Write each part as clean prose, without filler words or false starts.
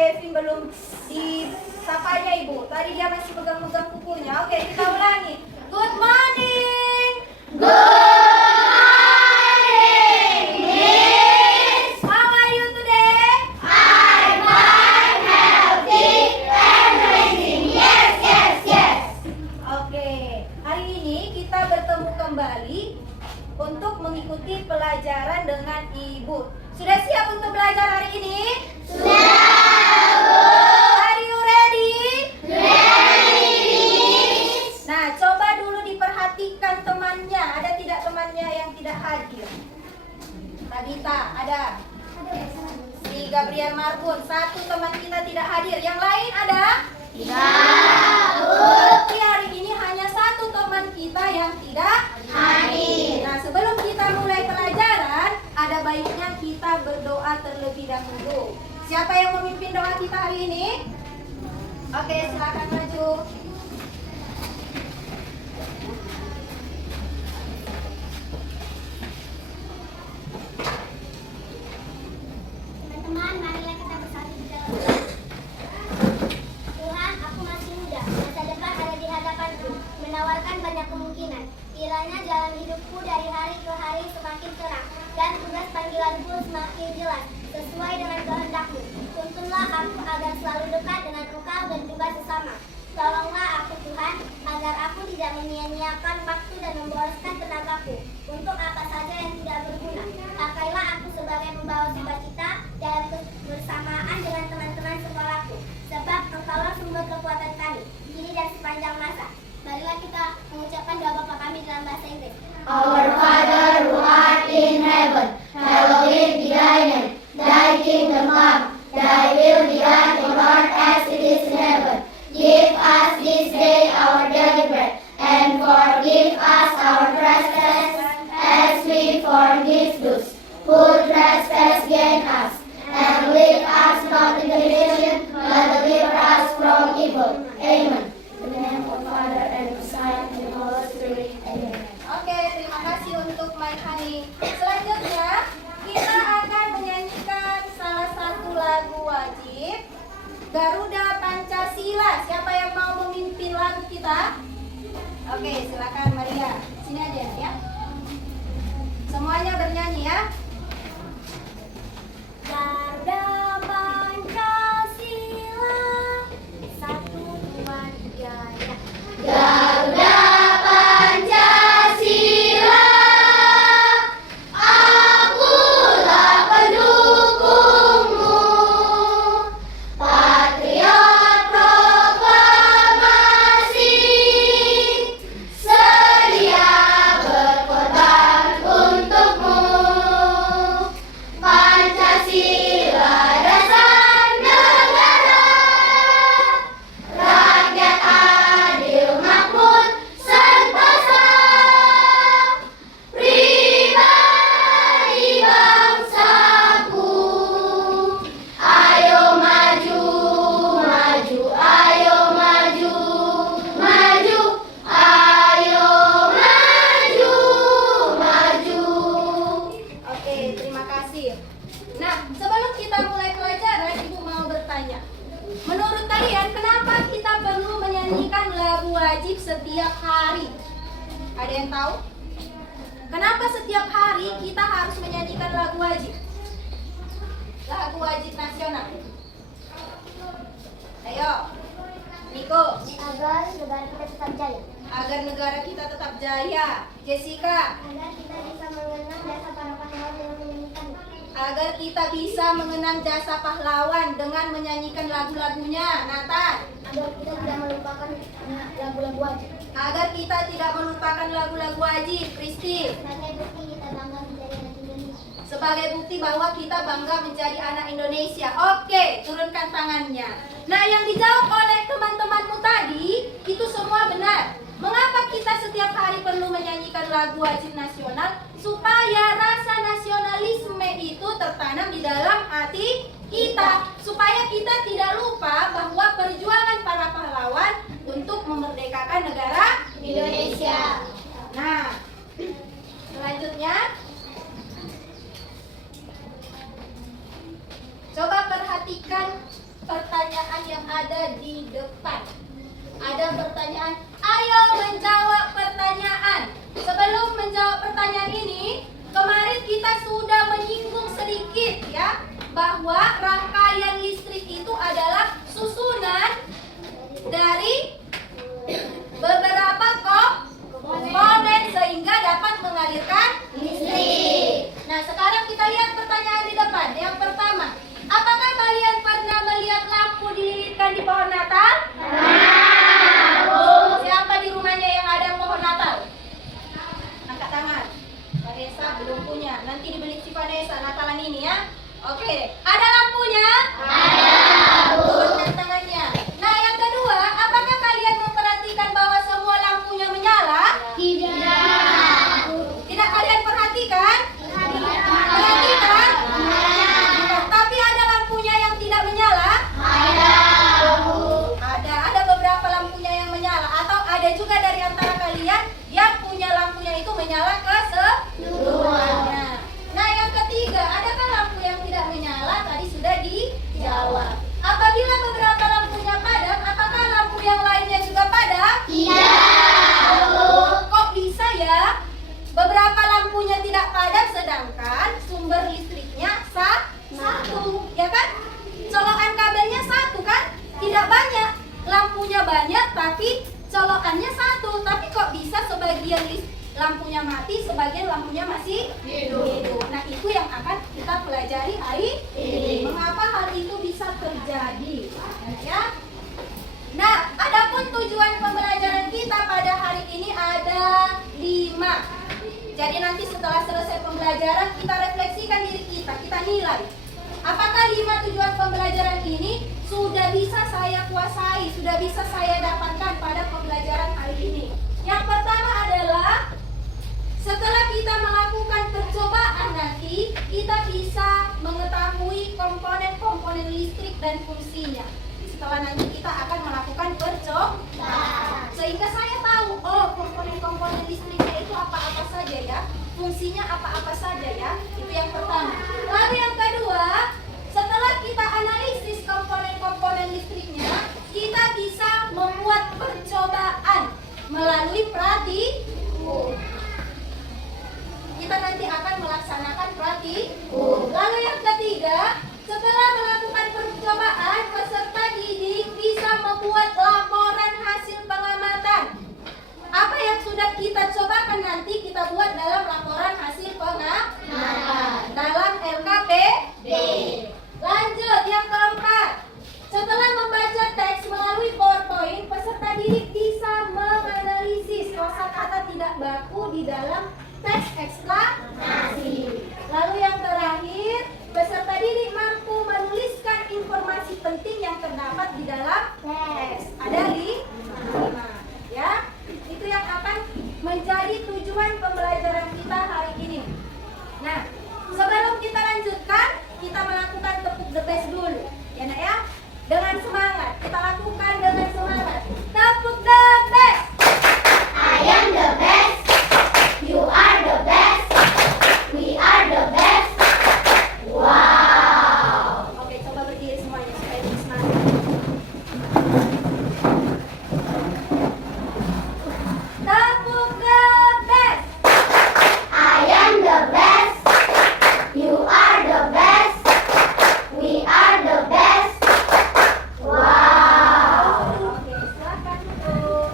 Kevin belum disapanya Ibu. Tadi dia masih pegang-pegang bukunya. Oke, kita ulangi. Good morning. Untuk mengikuti pelajaran dengan Ibu. Sudah siap untuk belajar hari ini? Sudah, Bu. Are you ready? Ready. Nah, coba dulu diperhatikan temannya. Ada tidak temannya yang tidak hadir? Tabita, ada? Si Gabriel Marbun. Satu teman kita tidak hadir. Yang lain ada? Tidak, Bu. Berarti hari ini hanya satu teman kita yang tidak hadir. Nah, sebelum kita mulai pelajaran, ada baiknya kita berdoa terlebih dahulu. Siapa yang memimpin doa kita hari ini? Oke, silakan maju. Teman-teman, marilah kita bersatu di dalam doa. Tuhan, aku masih muda. Masa depan ada di hadapanku, menawarkan banyak kemungkinan. Kiranya jalan hidupku dari hari ke hari semakin terang, dan tugas panggilanku semakin jelas, sesuai dengan kehendak-Mu. Tuntunlah aku agar selalu dekat dengan Engkau dan juga sesama. Tolonglah aku Tuhan, agar aku tidak menyia-nyiakan waktu dan memboroskan tenagaku untuk apa saja yang tidak berguna. Pakailah aku sebagai pembawa sukacita dan kebersamaan dengan teman-teman sekolahku, sebab Engkaulah sumber kekuatan kami, kini dan sepanjang masa. Marilah kita mengucapkan doa Bapa kami dalam bahasa Inggris. Our Father who art in heaven, hallowed be thy name. Thy kingdom come, thy will be done on earth as it is in heaven. Give us this day our daily bread, and forgive us our trespasses, as we forgive those who trespass against us. And lead us not into temptation, but deliver us from evil. Amen. In the name of the Father, and the Son, and the Holy Spirit. Amen. Oke, terima kasih untuk My Honey. Selanjutnya, kita akan menyanyikan salah satu lagu wajib, Garuda Pancasila. Siapa yang mau memimpin lagu kita? Oke, silakan Maria. Sini aja ya. Semuanya bernyanyi ya. Garuda Pancasila, satu tuan jaya. Garuda Pancasila, akulah pendukungmu. Patriot proklamasi, sedia berkorban untukmu. Pancasila dasar negara, rakyat adil makmur sentosa, pribadi bangsaku. Ayo maju, maju, ayo maju, maju, ayo maju, maju. Oke, terima kasih. Nah, sebelum kita mulai pelajaran, Ibu mau bertanya. Menurut kalian, kenapa kita perlu menyanyikan lagu wajib setiap hari? Ada yang tahu? Kenapa setiap hari kita harus menyanyikan lagu wajib? Lagu wajib nasional. Ayo, Niko. Agar negara kita tetap jaya. Agar negara kita tetap jaya. Jessica. Agar kita bisa mengenang jasa para pahlawan dengan menyanyikan. Agar kita bisa mengenang jasa pahlawan dengan menyanyikan lagu-lagunya. Nathan. Agar kita tidak melupakan lagu-lagu wajib. Agar kita tidak melupakan lagu-lagu wajib. Kristi. Sebagai bukti kita bangga menjadi anak Indonesia. Sebagai bukti bahwa kita bangga menjadi anak Indonesia. Oke, turunkan tangannya. Nah, yang dijawab oleh teman-temanmu tadi, itu semua benar. Mengapa kita setiap hari perlu menyanyikan lagu wajib nasional? Supaya rasa nasionalisme itu tertanam di dalam hati kita. Supaya kita tidak lupa bahwa perjuangan para pahlawan untuk memerdekakan negara Indonesia. Nah, selanjutnya coba perhatikan di depan. Ada pertanyaan? Ayo menjawab pertanyaan. Sebelum menjawab pertanyaan ini, kemarin kita sudah menyinggung sedikit ya, bahwa rangkaian listrik itu adalah susunan dari beberapa komponen sehingga dapat mengalirkan listrik. Nah, sekarang kita lihat pertanyaan di depan. Yang pertama, apakah kalian pernah melihat lampu dililitkan di pohon Natal? Siapa di rumahnya yang ada pohon Natal? Angkat tangan. Vanessa belum punya. Nanti dibeli si Vanessa Natalan ini ya. Oke, ada lampunya? Turunkan tangannya. Nah, yang kedua, apakah kalian memperhatikan bahwa semua lampunya menyala? Tidak kalian perhatikan? Perhatikan? Tapi ada lampunya yang tidak menyala? Ada beberapa lampunya yang menyala. Atau ada juga dari antara kalian yang punya lampunya itu menyala keseluruhannya. Nah, yang ketiga, adakah lampu yang tidak menyala? Tadi sudah dijawab. Apabila beberapa lampunya padam, apakah lampu yang lainnya juga padam? Kok bisa ya? Beberapa lampunya tidak padam sedangkan sumber listriknya satu, ya kan? Colokan kabelnya satu kan? Tidak banyak. Lampunya banyak tapi colokannya satu. Tapi kok bisa sebagian lampunya mati, sebagian lampunya masih hidup. Nah, itu yang akan kita pelajari hari ini. Mengapa hal itu bisa terjadi? Ya. Nah, adapun tujuan pembelajaran kita pada hari ini ada 5. Jadi nanti setelah selesai pembelajaran kita refleksikan diri kita nilai. Apakah 5 tujuan pembelajaran ini sudah bisa saya kuasai, sudah bisa saya dapatkan pada pembelajaran hari ini? Yang pertama adalah setelah kita melakukan percobaan nanti, kita bisa mengetahui komponen-komponen listrik dan fungsinya. Setelah nanti kita akan melakukan percobaan, sehingga saya tahu, oh, komponen-komponen listriknya itu apa-apa saja ya, fungsinya apa-apa saja ya. Itu yang pertama. Lalu yang kedua, setelah kita analisis komponen-komponen listriknya, kita bisa membuat percobaan melalui praktikum. Kita nanti akan melaksanakan praktikum. Lalu yang ketiga, setelah melakukan percobaan, peserta didik bisa membuat laporan hasil pengamatan. Apa yang sudah kita cobakan nanti kita buat dalam laporan hasil pengamatan dalam LKPD. Lanjut, yang keempat, setelah membaca teks melalui PowerPoint, peserta didik bisa menganalisis kosakata tidak baku di dalam teks eksplanasi. Lalu yang terakhir, peserta didik mampu menuliskan informasi penting yang terdapat di dalam teks. Ada 5 ya. Itu yang akan menjadi tujuan pembelajaran kita hari ini. Nah, sebelum kita lanjutkan, kita melakukan tepuk the best dulu. Ya nak ya? Dengan semangat. Kita lakukan dengan semangat. Tepuk the best. I am the best. You are the best. We are the best. Wow. Oke, coba berdiri semuanya supaya lebih semangat. Tepuk the best. I am the best. You are the best. We are the best. Wow. Oke, silakan duduk.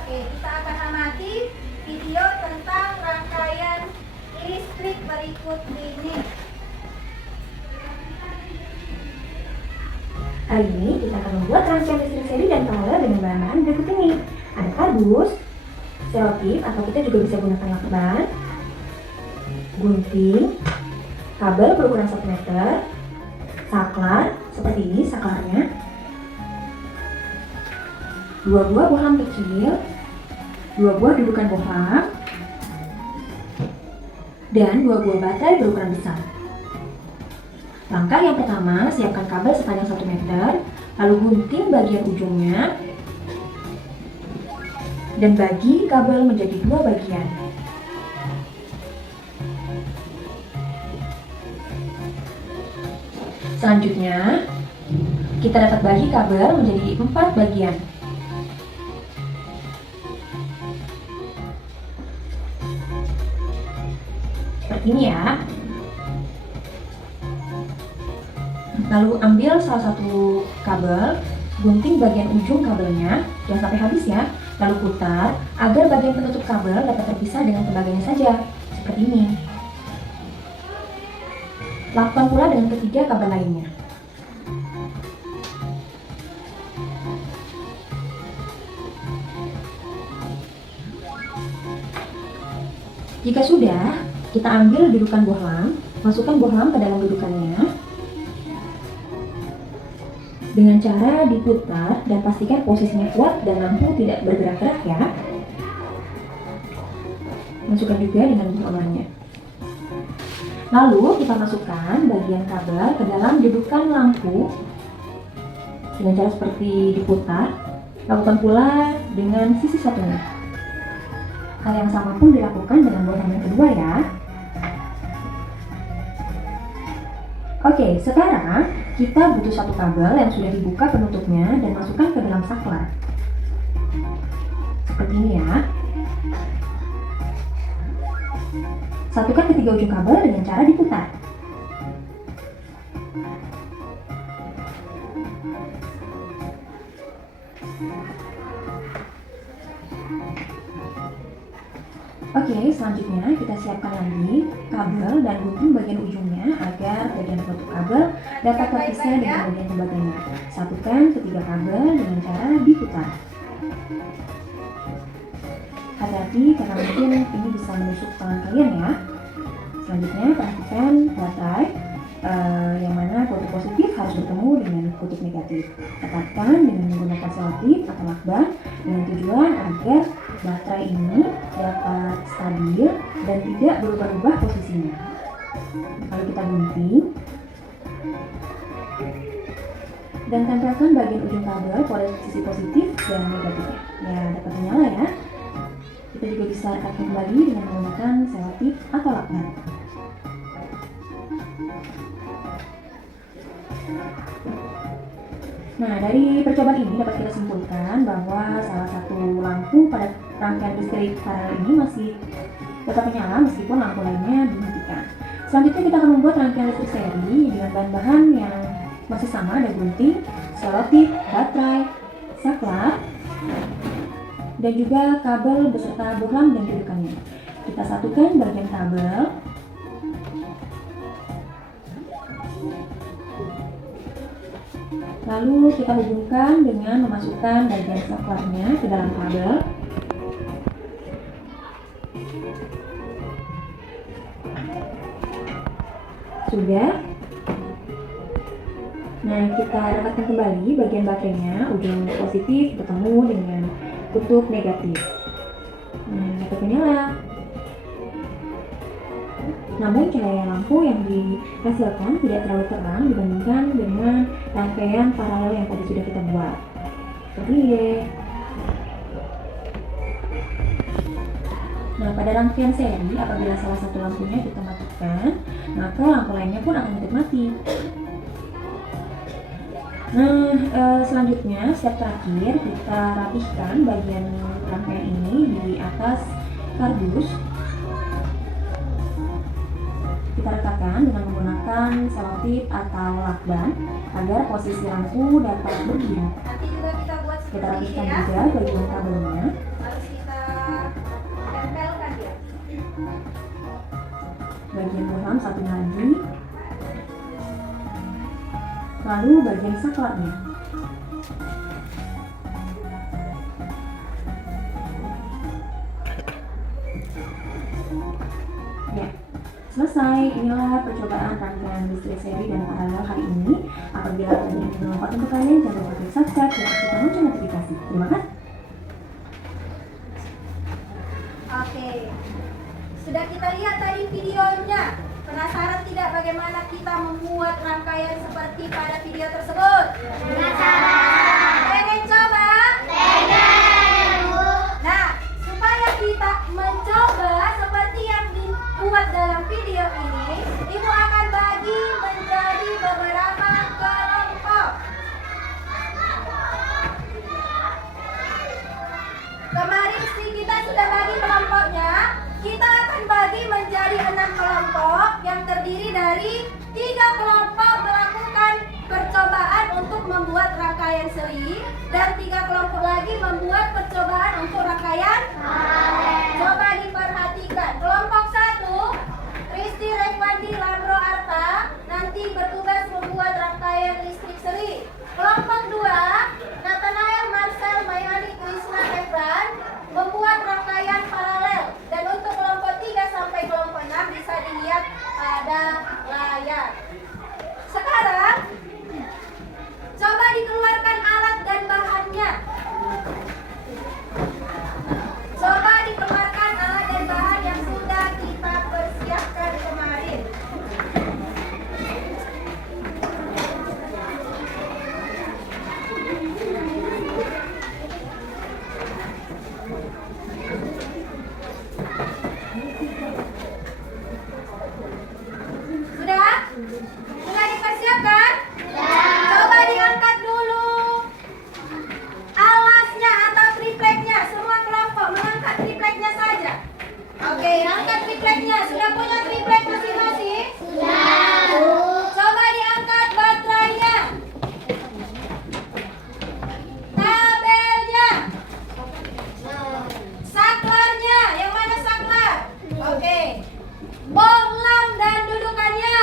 Oke, kita akan amati video tentang rangkaian listrik berikut ini. Kali ini kita akan membuat rangkaian listrik seri dan paralel dengan bahan-bahan berikut ini. Ada kardus, selotip atau kita juga bisa gunakan lakban, gunting, kabel berukuran 1 meter, saklar, seperti ini saklarnya, 2 buah bohlam kecil, 2 buah dudukan bohlam, dan 2 buah baterai berukuran besar. Langkah yang pertama, siapkan kabel sepanjang 1 meter, lalu gunting bagian ujungnya, dan bagi kabel menjadi 2 bagian. Selanjutnya, kita dapat bagi kabel menjadi 4 bagian. Seperti ini ya. Lalu ambil salah satu kabel, gunting bagian ujung kabelnya, jangan sampai habis ya. Lalu putar agar bagian penutup kabel dapat terpisah dengan tembaganya saja, seperti ini. Lakukan pula dengan ketiga kabel lainnya. Jika sudah, kita ambil dudukan bohlam, masukkan bohlam ke dalam dudukannya dengan cara diputar dan pastikan posisinya kuat dan lampu tidak bergerak-gerak ya. Masukkan juga dengan bohlamnya. Lalu kita masukkan bagian kabel ke dalam dudukan lampu dengan cara seperti diputar. Lakukan pula dengan sisi satunya. Hal yang sama pun dilakukan dengan bohlam yang kedua ya. Oke, sekarang kita butuh satu kabel yang sudah dibuka penutupnya dan masukkan ke dalam saklar. Seperti ini ya. Satukan ketiga ujung kabel dengan cara diputar. Oke, selanjutnya kita siapkan lagi kabel dan gunting bagian ujungnya agar bagian penutup kabel dapat terpisah dengan bagian tembaganya. Satukan ketiga kabel dengan cara diputar. Hati-hati karena mungkin ini bisa menusuk tangan kalian ya. Selanjutnya perhatikan baterai yang mana kutub positif harus bertemu dengan kutub negatif. Tekatkan dengan menggunakan selotip atau lakban dengan tujuan agar baterai ini dapat stabil dan tidak berubah-ubah posisinya. Lalu kita gunting dan tempelkan bagian ujung kabel pada sisi positif dan negatifnya. Ya, dapat menyala ya. Kita juga bisa rekatkan kembali dengan menggunakan selotip atau lakban. Nah, dari percobaan ini dapat kita simpulkan bahwa salah satu lampu pada rangkaian listrik paralel ini masih tetap menyala meskipun lampu lainnya dimatikan. Selanjutnya kita akan membuat rangkaian listrik seri dengan bahan-bahan yang masih sama, ada gunting, selotip, baterai, saklar, dan juga kabel beserta bohlam dan dudukannya. Kita satukan bagian kabel. Lalu kita hubungkan dengan memasukkan bagian saklarnya ke dalam kabel. Sudah. Nah, kita rekatkan kembali bagian baterainya, ujung positif bertemu dengan kutub negatif. Nah, dapat menyala. Namun cahaya lampu yang dihasilkan tidak terlalu terang dibandingkan dengan rangkaian paralel yang tadi sudah kita buat. Seperti ini. Nah, pada rangkaian seri, apabila salah satu lampunya kita matikan, maka lampu lainnya pun akan ikut mati. Nah, selanjutnya step terakhir kita rapihkan bagian rangkaian ini di atas kardus. Kita rekatkan dengan menggunakan selotip atau lakban agar posisi lampu dapat berdiri. Nanti juga kita buat Kita seperti rapihkan ini ya. juga bagian kabelnya. Harus kita tempelkan ya. Bagian bohlam satunya lagi. Lalu bagian saklarnya. Ya, selesai. Inilah percobaan rangkaian listrik seri dan paralel hari ini. Apabila ada yang bermanfaat untuk kalian, jangan lupa klik subscribe dan aktifkan lonceng notifikasi. Terima kasih. Oke. Sudah kita lihat tadi videonya. Penasaran tidak bagaimana kita membuat rangkaian seperti pada video tersebut? Penasaran. Pengen coba? Pengen, Bu. Nah, supaya kita mencoba seperti yang dibuat dalam video ini, Ibu akan bagi menjadi beberapa dari 3 kelompok melakukan percobaan untuk membuat rangkaian seri dan 3 kelompok lagi membuat percobaan untuk rangkaian paralel. Coba diperhatikan. Kelompok 1, Risti Rekwandi Lamro Arta nanti bertugas membuat rangkaian listrik seri. Kelompok 2, Nathanael Marcel Mayani Krishna Efran membuat rangkaian paralel. Dan untuk kelompok 3 sampai kelompok 6 bisa dilihat pada layar. Sekarang coba dikeluarkan alat dan bahannya. Coba dikeluarkan alat dan bahan yang sudah kita persiapkan kemarin. Sudah? Sudah dipersiapkan? Coba diangkat dulu alasnya atau tripleknya. Semua kelompok mengangkat tripleknya saja. Oke, angkat tripleknya. Sudah punya triplek masing-masing? Sudah. Coba diangkat baterainya, tabelnya, saklarnya. Yang mana saklar? Oke. Bohlam dan dudukannya.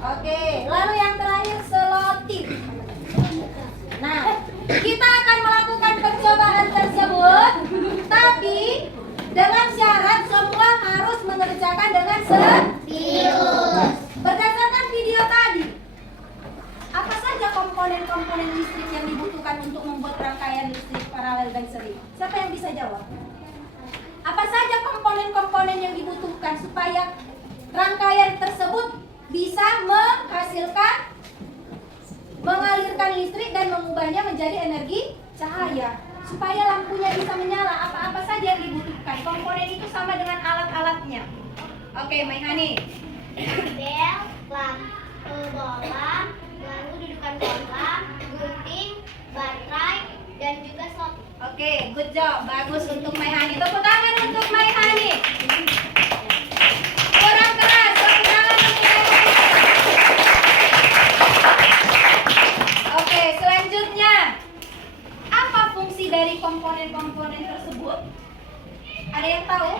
Oke, lalu yang terakhir selotip. Nah, kita akan melakukan percobaan tersebut, tapi dengan syarat semua harus mengerjakan dengan serius. Berdasarkan video tadi, apa saja komponen-komponen listrik yang dibutuhkan untuk membuat rangkaian listrik paralel dan seri? Siapa yang bisa jawab? Apa saja komponen-komponen yang dibutuhkan supaya rangkaian tersebut bisa mengalirkan listrik dan mengubahnya menjadi energi cahaya? Supaya lampunya bisa menyala, apa-apa saja yang dibutuhkan. Komponen itu sama dengan alat-alatnya. Oke, Maihani. Bel, lampu bohlam, lalu dudukan bohlam, gunting, baterai, dan juga slot. Oke, good job. Bagus untuk Maihani. Tepuk tangan untuk Maihani. Kurang keras, tepuk tangan untuk Maihani. Oke, selanjutnya. Apa fungsi dari komponen-komponen tersebut? Ada yang tahu?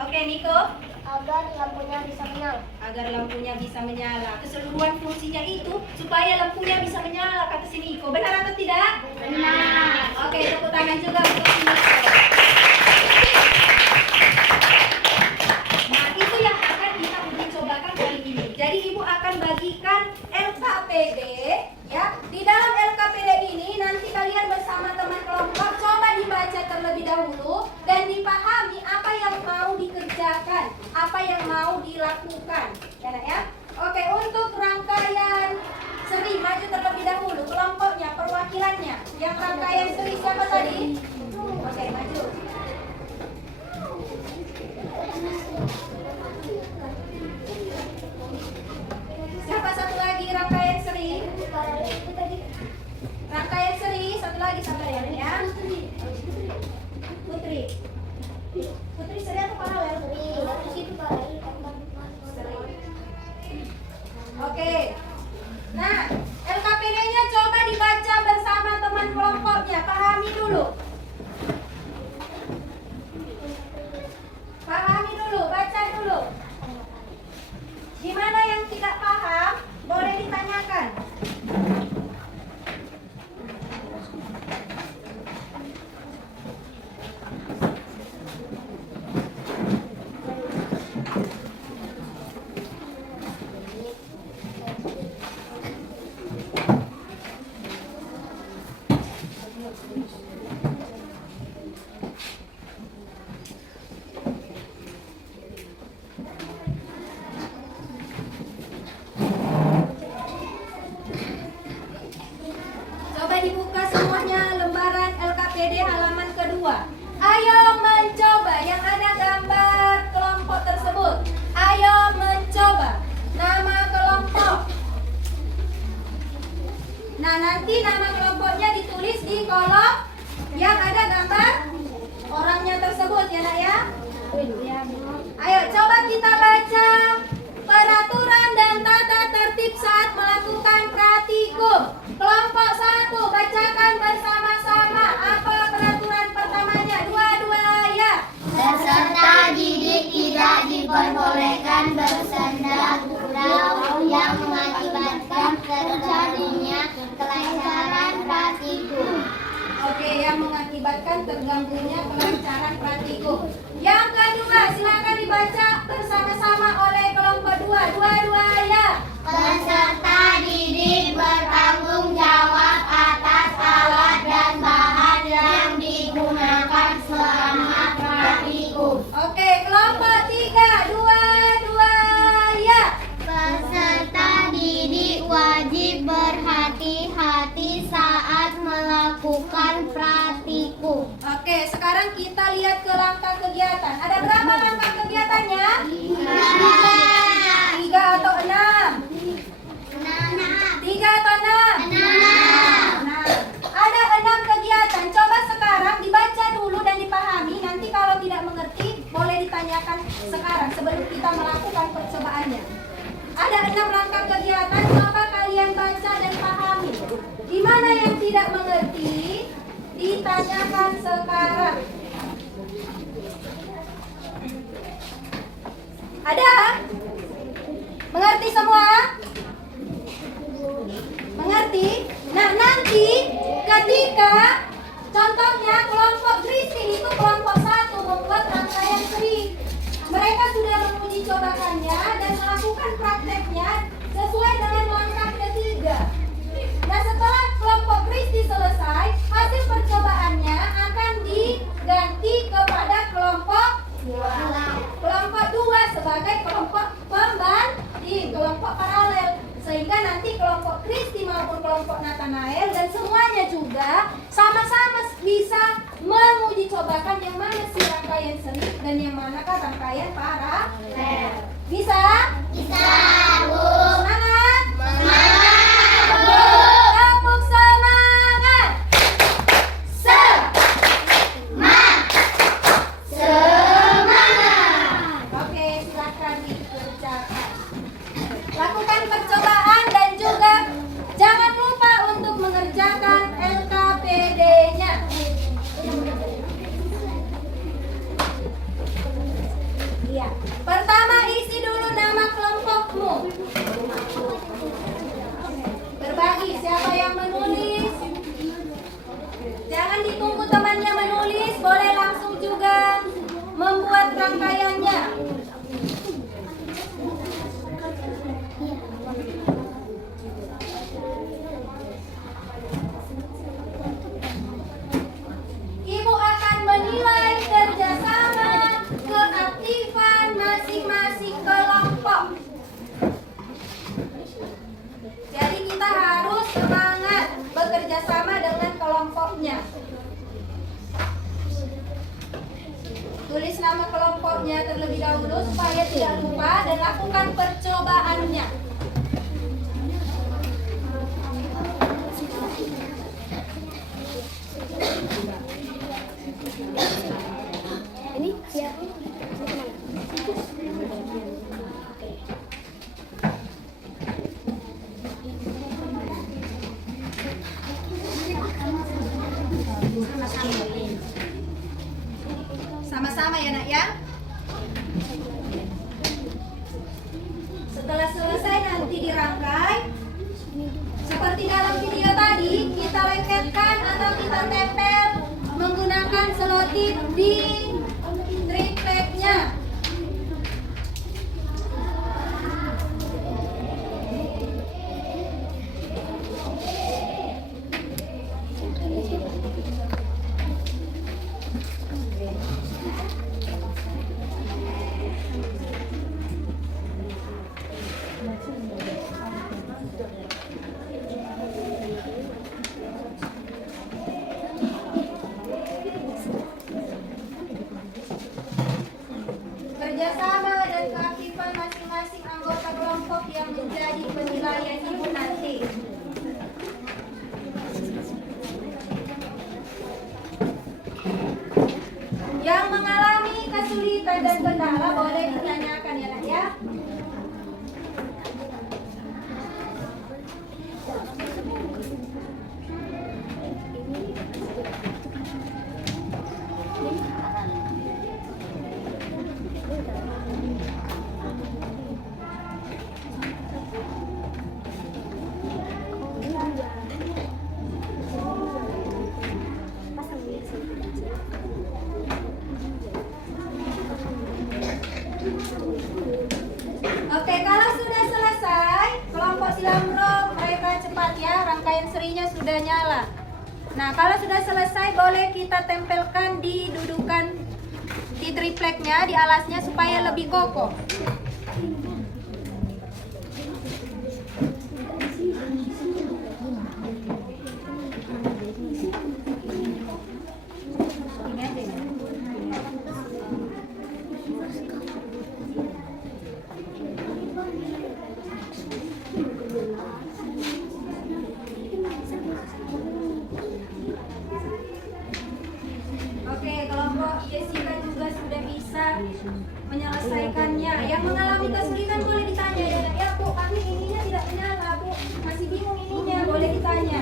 Oke, Niko. Agar lampunya bisa menyala. Agar lampunya bisa menyala. Keseluruhan fungsinya itu supaya lampunya bisa menyala, kata si Niko. Benar atau tidak? Benar. Oke, tepuk tangan juga untuk si Niko. Nah, itu yang akan kita uji cobakan kali ini. Jadi Ibu akan bagikan LKPD, ya. Di dalam LKPD ini nanti kalian bersama teman kelompok coba dibaca terlebih dahulu dan dipahami apa yang mau dikerjakan, apa yang mau dilakukan, ya nak ya. Oke, untuk rangkaian seri maju terlebih dahulu kelompoknya, perwakilannya. Yang rangkaian seri siapa tadi? Oke, maju. Siapa satu lagi rangkaian seri? Rangkaian seri, satu lagi sabar ya. Putri. Putri seri atau paralel? Oke. Nah, LKPD-nya coba dibaca bersama teman kelompoknya. Pahami dulu. Pahami dulu, baca dulu. Gimana yang tidak paham, boleh ditanyakan. Coba dibuka semuanya lembaran LKPD halaman kedua. Ayo mencoba yang ada gambar kelompok tersebut. Ayo mencoba nama kelompok. Nah, nanti nama kelompoknya ditulis di kolom yang ada gambar orangnya tersebut ya nak ya. Ayo coba kita baca peraturan mengakibatkan terganggunya kelancaran praktikum. Yang kedua, silakan dibaca bersama-sama oleh kelompok 2. Dua-dua ya. Peserta didik bertanggung jawab atas alat dan bahan yang digunakan selama praktikum. Oke, kelompok 3. Dua-dua ya. Peserta didik wajib berhati-hati saat melakukan praktikum. Oke, sekarang kita lihat ke langkah kegiatan. Ada berapa langkah kegiatannya? 3 atau 6? 3 atau 6? 6. Ada 6 kegiatan. Coba sekarang dibaca dulu dan dipahami. Nanti kalau tidak mengerti, boleh ditanyakan sekarang sebelum kita melakukan percobaannya. Ada 6 langkah kegiatan. Coba kalian baca dan pahami. Di mana yang tidak mengerti, ditanyakan sekarang. Ada? Mengerti semua? Mengerti? Nah, nanti ketika contohnya kelompok Christine itu kelompok 1 membuat rangkaian seri. Mereka sudah menguji cobakannya dan melakukan prakteknya sesuai dengan langkah ketiga. Nah, setelah kelompok Christine selesai, hasil percobaannya akan diganti kepada kelompok 2 sebagai kelompok pembanding, kelompok paralel. Sehingga nanti kelompok Kristi maupun kelompok Nathanael dan semuanya juga sama-sama bisa menguji cobakan yang mana si rangkaian seri dan yang manakah rangkaian paralel. Bisa? Bisa, Bu. Semangat? Semangat, Bu. Tepuk semangat. Semangat. Oke, silakan dikerjakan. Lakukan percobaan dan juga jangan lupa untuk mengerjakan LKPD-nya. Iya. Pertama, isi dulu nama kelompokmu. Berbagi, siapa yang menulis? Jangan ditunggu temannya menulis, boleh langsung juga membuat rangkaiannya. Ibu akan menilai kerjasama, keaktifan masing-masing kelompok. Jadi kita harus semangat bekerja sama dengan kelompoknya. Tulis nama kelompoknya terlebih dahulu supaya tidak lupa dan lakukan percobaannya. Ini siapa? Sama-sama ya nak ya. Setelah selesai nanti dirangkai seperti dalam video tadi, kita lengketkan atau kita tempel menggunakan selotip di tripлекnya. Kerjasama dan keaktifan masing-masing anggota kelompok yang menjadi penilaian ibu nanti. Yang mengalami kesulitan dan kendala boleh ditanyakan ya nak ya. Oke, kalau sudah selesai, kelompok Silambro mereka cepat ya, rangkaian serinya sudah nyala. Nah, kalau sudah selesai boleh kita tempelkan di dudukan di tripleknya, di alasnya supaya lebih kokoh. Ini aja ya. Oke, kelompok Jessica juga sudah bisa menyelesaikannya. Yang mengalami kesulitan boleh ditanya ya, Bu, kami ininya tidak menyala, Bu. Masih bingung ininya, boleh ditanya.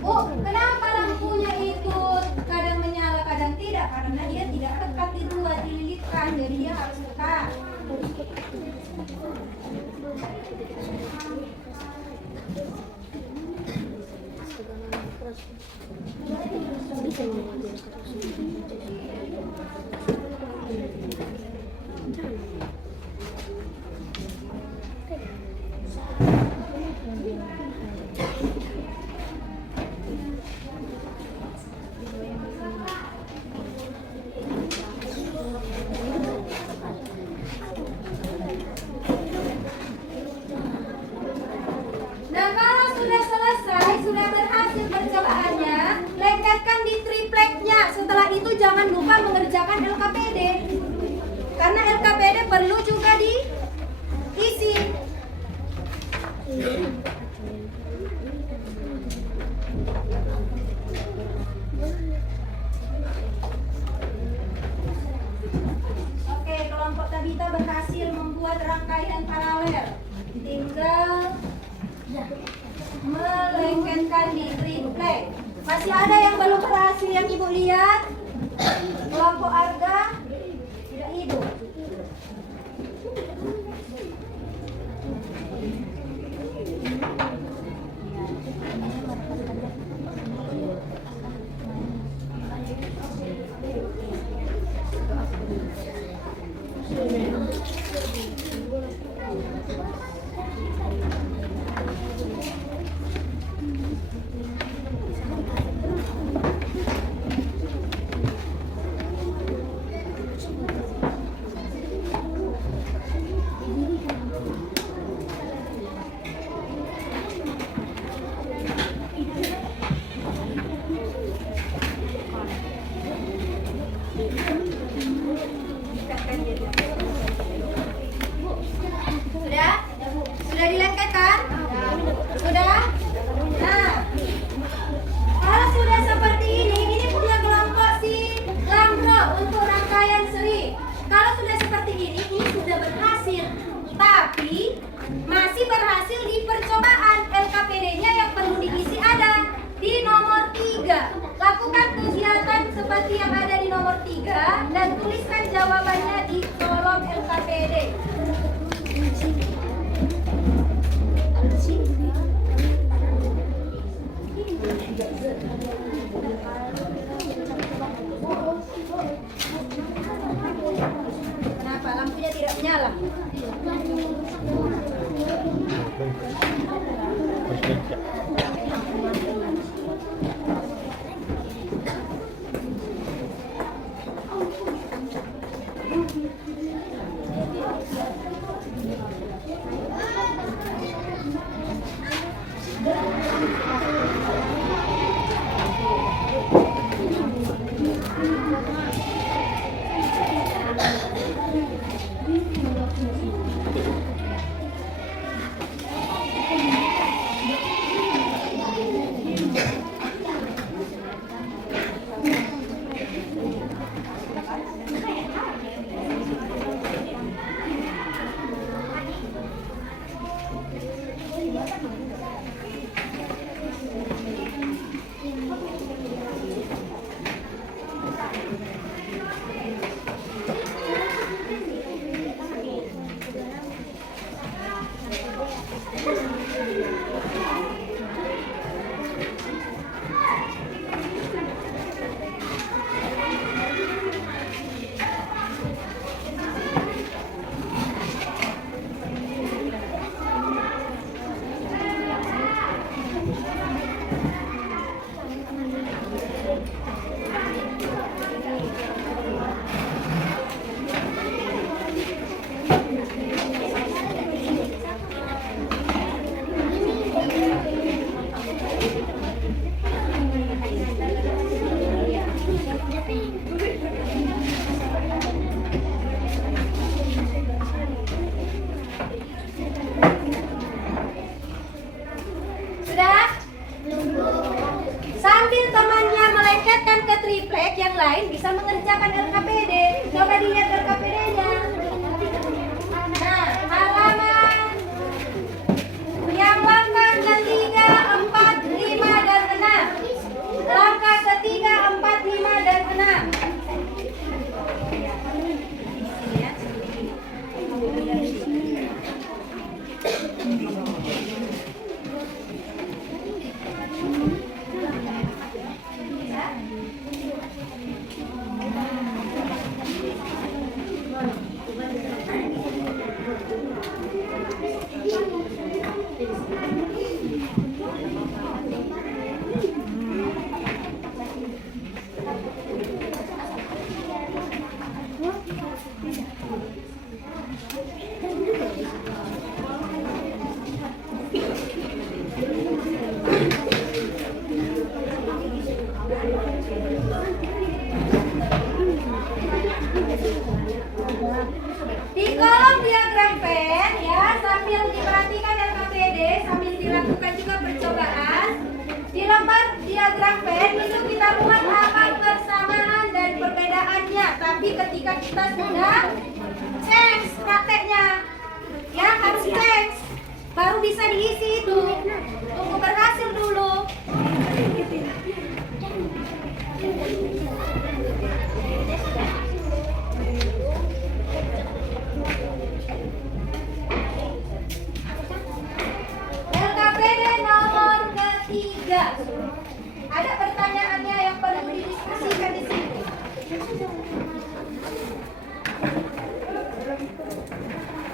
Bu, kenapa lampunya itu kadang menyala, kadang tidak? Karena dia tidak dekat di dua dililitkan, jadi dia harus dekat. Nah, kalau sudah selesai, sudah berhasil percobaannya, lengketkan di tripleknya. Setelah itu jangan lupa mengerjakan LKPD. Karena LKPD perlu juga diisi. Oke, kelompok Tabita berhasil membuat rangkaian paralel. Tinggal melengketkan di triplek. Masih ada yang belum berhasil yang Ibu lihat? Kelompok Arga tidak hidup. Sudah? Sudah dilengketkan? Sudah? Nah, kalau sudah seperti ini punya kelompok Silambro untuk rangkaian seri. Kalau sudah seperti ini sudah berhasil. Tapi masih berhasil di percobaan. LKPD-nya yang perlu diisi ada di nomor 3. Lakukan kegiatan seperti yang ada di nomor 3 dan tuliskan jawabannya di kolom LKPD. Kenapa lampunya tidak menyala? buat hafal persamaan dan perbedaannya, tapi ketika kita sudah change prakteknya, ya harus change, baru bisa diisi itu. Tunggu berhasil dulu. LKPD nomor ketiga. Ada pertanyaannya yang perlu didiskusikan di sini.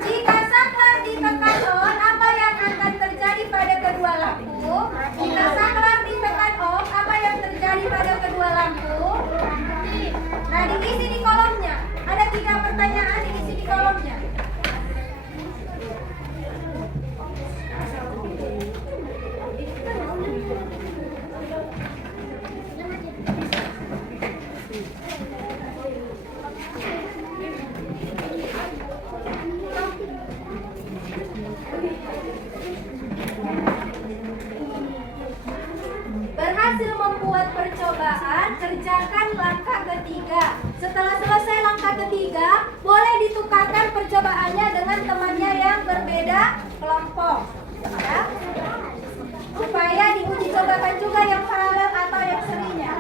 Jika saklar ditekan on, apa yang akan terjadi pada kedua lampu? Jika saklar ditekan off, apa yang terjadi pada kedua lampu? Nah, diisi di kolomnya. Ada 3 pertanyaan, diisi di kolomnya. Berhasil membuat percobaan, kerjakan langkah ketiga. Setelah selesai langkah ketiga, boleh ditukarkan percobaannya dengan temannya yang berbeda kelompok, ya. Supaya diuji cobakan juga yang paralel atau yang serinya.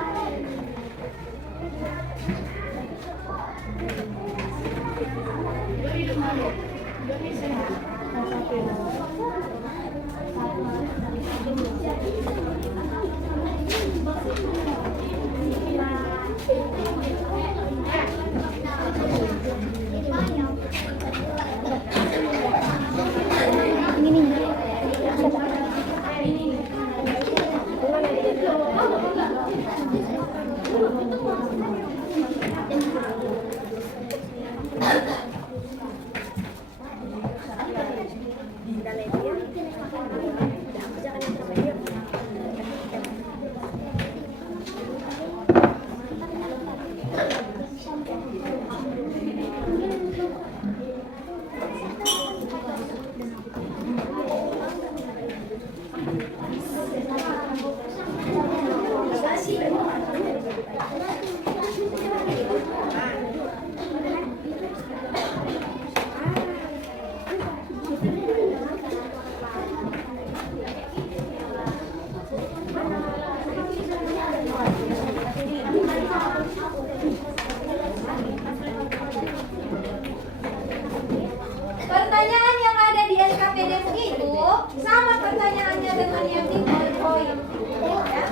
Pertanyaan yang ada di SKPD itu sama pertanyaannya dengan yang di PowerPoint. Ya.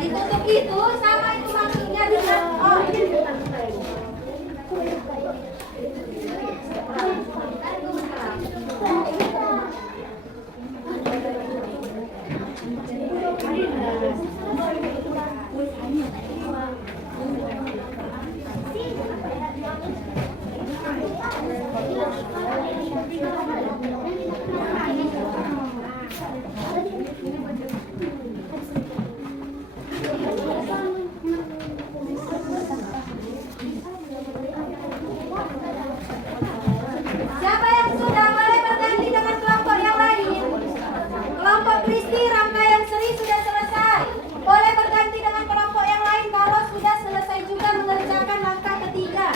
Ditutup itu sama itu maksudnya dengan on. Siapa yang sudah boleh berganti dengan kelompok yang lain? Kelompok Kristi rangkaian seri sudah selesai. Boleh berganti dengan kelompok yang lain kalau sudah selesai juga mengerjakan langkah ketiga.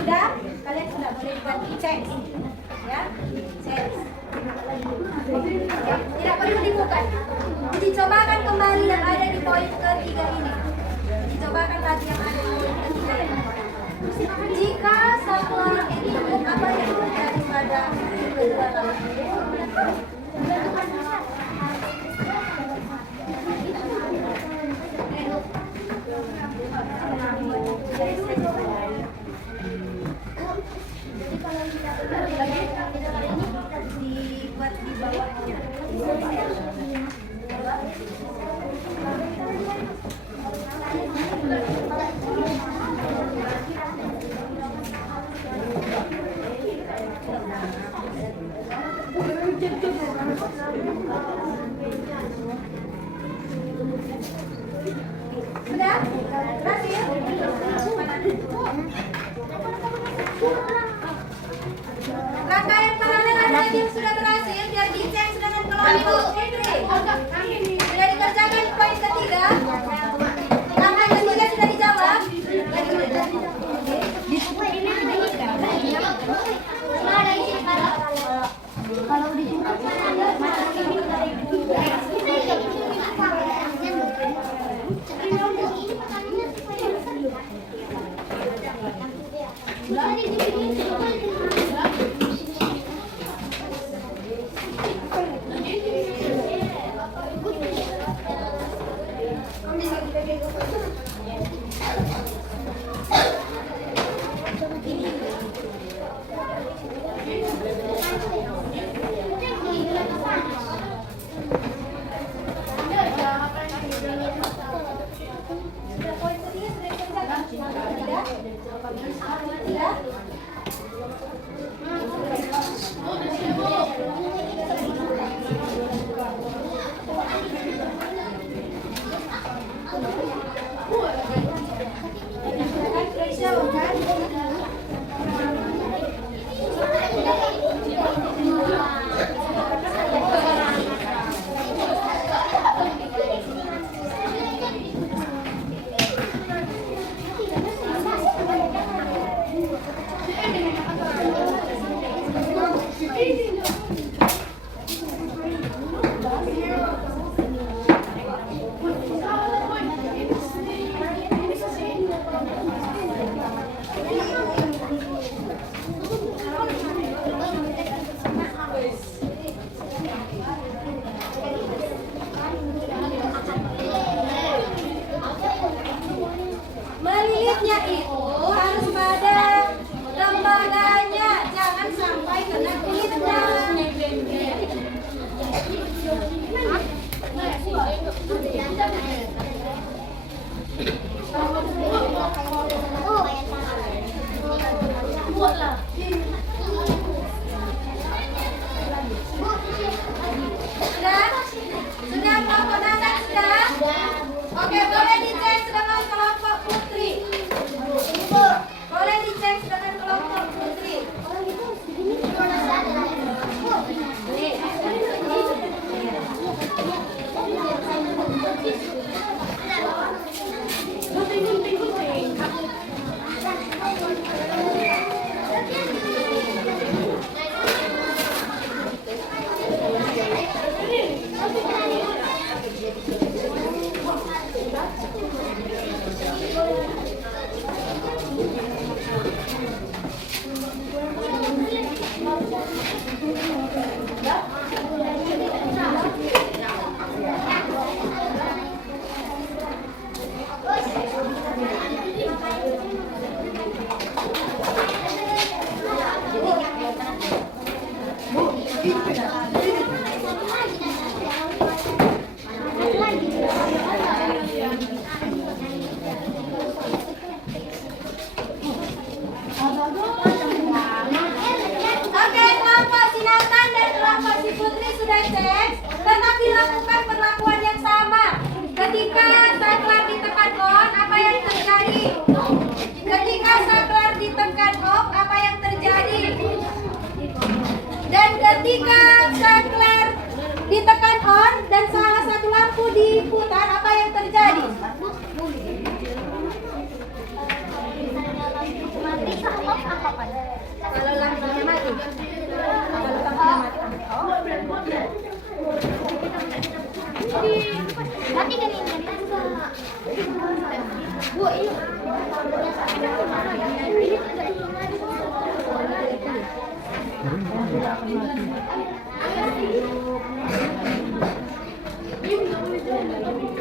Sudah? Kalian sudah boleh ganti, cek. Ya, cek. Ya, tidak perlu dibuka. Dicobakan kembali yang ada di poin ketiga ini. Dicobakan lagi yang ada di poin ketiga ini. Jika saklar ini apa yang terjadi pada kedua lampu? Dibuat di bawahnya. Sudah? Berhasil? Rangkaian paralel ada lagi yang sudah berhasil, biar dicek dengan kelompok. Sudah dikerjakan poin ketiga. Langkah ketiga Kalau dijemput melilitnya itu harus pada tembaganya, jangan sampai kena kulitnya. Sudah kelompok sudah? Oke, boleh dicek dengan kelompok putri. Boleh dicek dengan kelompok putri. Oke, kelompok si Nathan dan kelompok si Putri sudah cek, tetap dilakukan perlakuan yang sama. Ketika saklar ditekan on, apa yang terjadi? Ketika saklar ditekan off, apa yang terjadi? Dan ketika saklar ditekan on dan salah satu lampu diputar, apa yang terjadi? Kalau lampunya mati. Kalau lampunya mati. Mati kan ini? Bu, ini.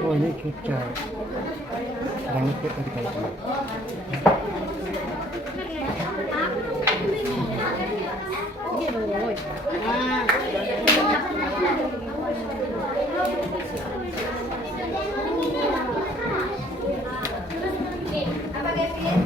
Oh, ini kita yang ikut tadi kan. Apa Kevin?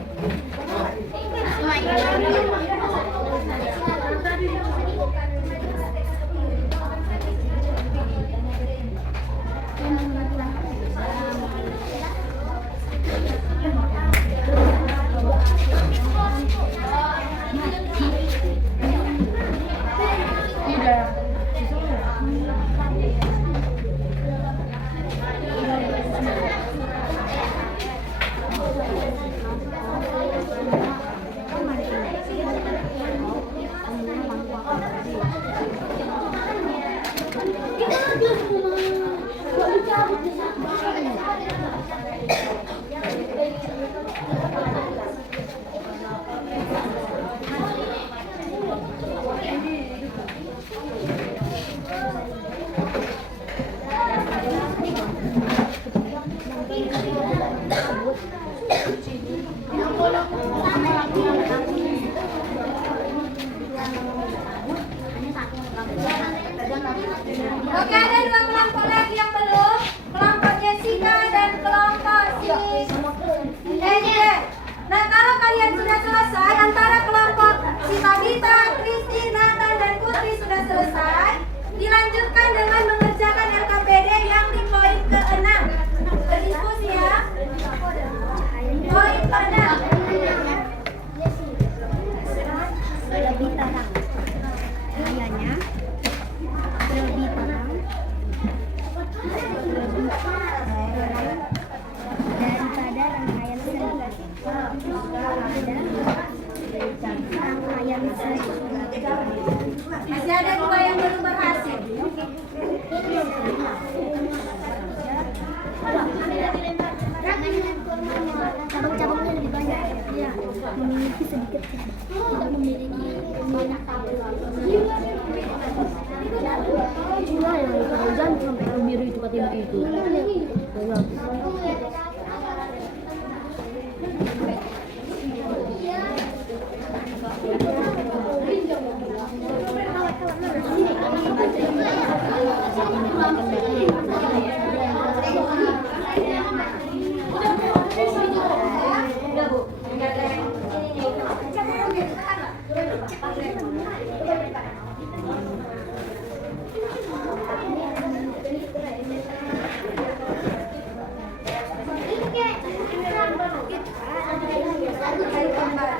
Oke, ada dua kelompok lagi yang belum. Kelompok Jessica dan kelompok Nah, kalau kalian sudah selesai, antara kelompok si Tabita, Kristi, Nathan, dan Putri sudah selesai, dilanjutkan dengan mengerjakan LKPD yang di poin ke-6. Berdiskusi ya. Poin ke-6. Lebih terang. Kayaknya lebih terang daripada rangkaian seri. Rangkaian seri. Masih ada dua yang belum berhasil. Cabang-cabangnya lebih banyak. Ya, memiliki sedikit tidak memiliki banyak tabel. Cuma yang jangan sampai biru itu katanya itu.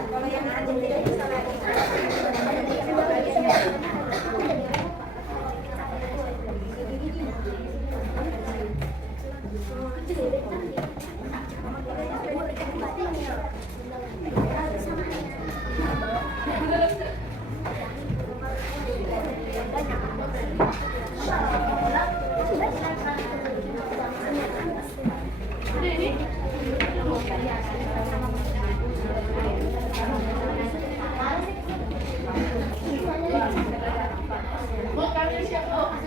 Kalau yang ada tidak bisa lagi.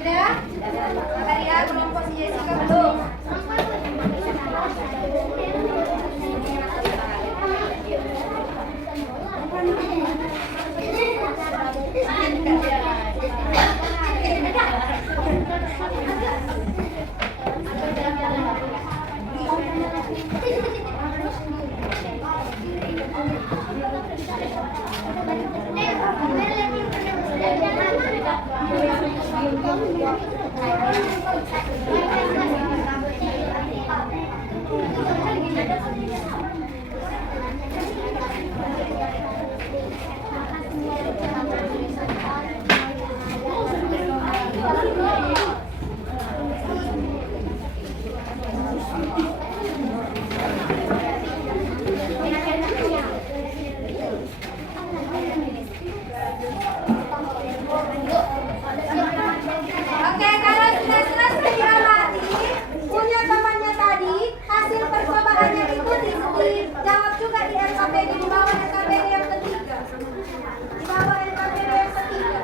Sudah? Sabar ya, kelompok si Jessica belum. Oke, kalau sudah selesai diamati, punya temannya tadi, hasil percobaannya itu dijawab juga di LKPD, di bawah LKPD yang ketiga. Di bawah LKPD yang ketiga.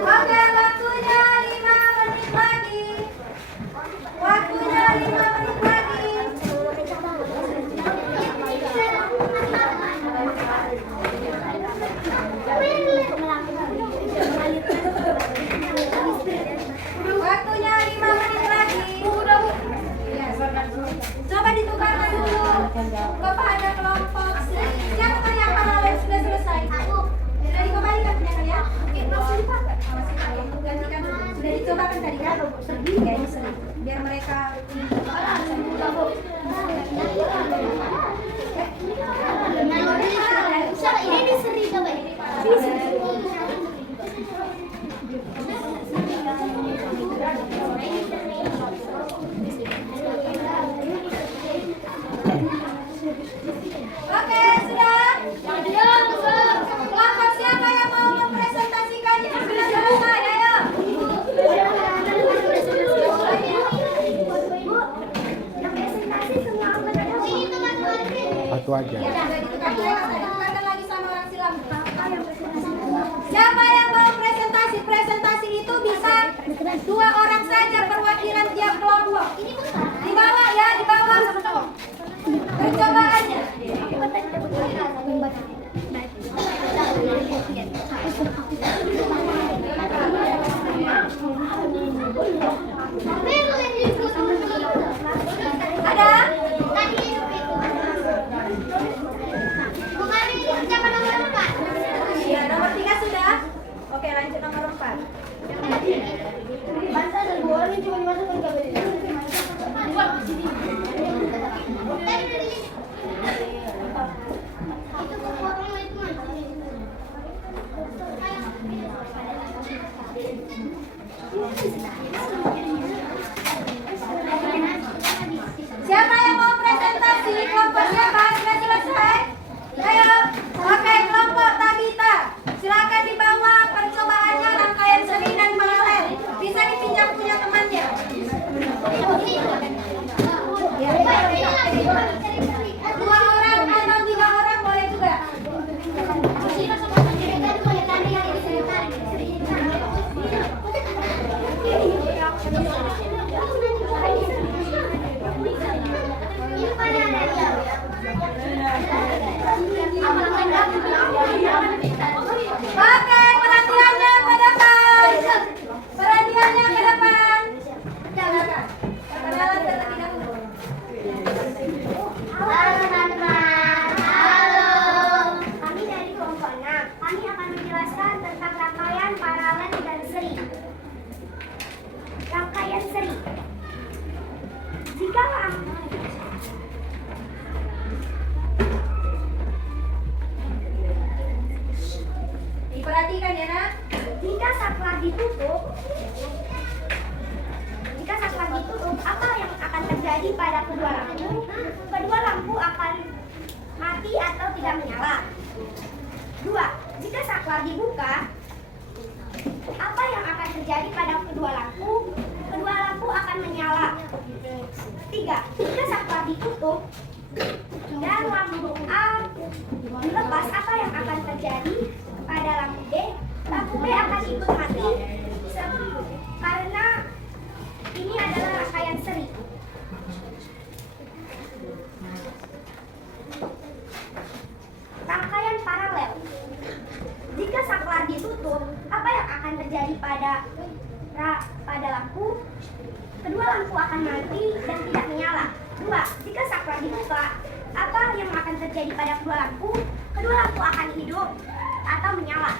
Oke, waktunya 5 menit lagi. Waktunya 5 menit lagi. Waktunya 5 menit lagi. Coba ditukarkan dulu kepada kelompok C. Siapa tadi yang kemarin sudah selesai? Sudah dikembalikan punya ya? Masih dipakai? Masih dipakai. Gantikan dulu. Sudah dicobakan tadi kan? Ya, ini seri. Biar mereka Ini seri coba. Oke, sudah? Kelompok siapa yang mau mempresentasikannya? Sudah selesai, ayo. Satu aja. Ya, sudah ditukarkan lagi sama orang silam. Siapa yang mau presentasi? Presentasi itu bisa 2 orang saja perwakilan tiap kelompok. Di bawah Dua orang atau 3 orang boleh juga. Oke, perhatiannya ke depan. Perhatiannya ke depan. Silakan. Perkenalan terlebih dahulu. Halo teman-teman. Halo. Kami dari kelompok 6. Kami akan menjelaskan tentang rangkaian paralel dan seri. Rangkaian seri. Jika Diperhatikan ya, Nak. jika saklar ditutup, apa yang akan terjadi pada kedua lampu? Kedua lampu akan mati atau tidak menyala. 2. Jika saklar dibuka, apa yang akan terjadi pada kedua lampu? Kedua lampu akan menyala. 3. Jika saklar ditutup dan lampu A dilepas, apa yang akan terjadi pada lampu B? Lampu B akan ikut mati karena ini adalah rangkaian seri. Rangkaian paralel. Jika saklar ditutup, apa yang akan terjadi pada lampu? Kedua lampu akan mati dan tidak menyala. 2. Jika saklar dibuka, apa yang akan terjadi pada kedua lampu? Kedua lampu akan hidup atau menyala.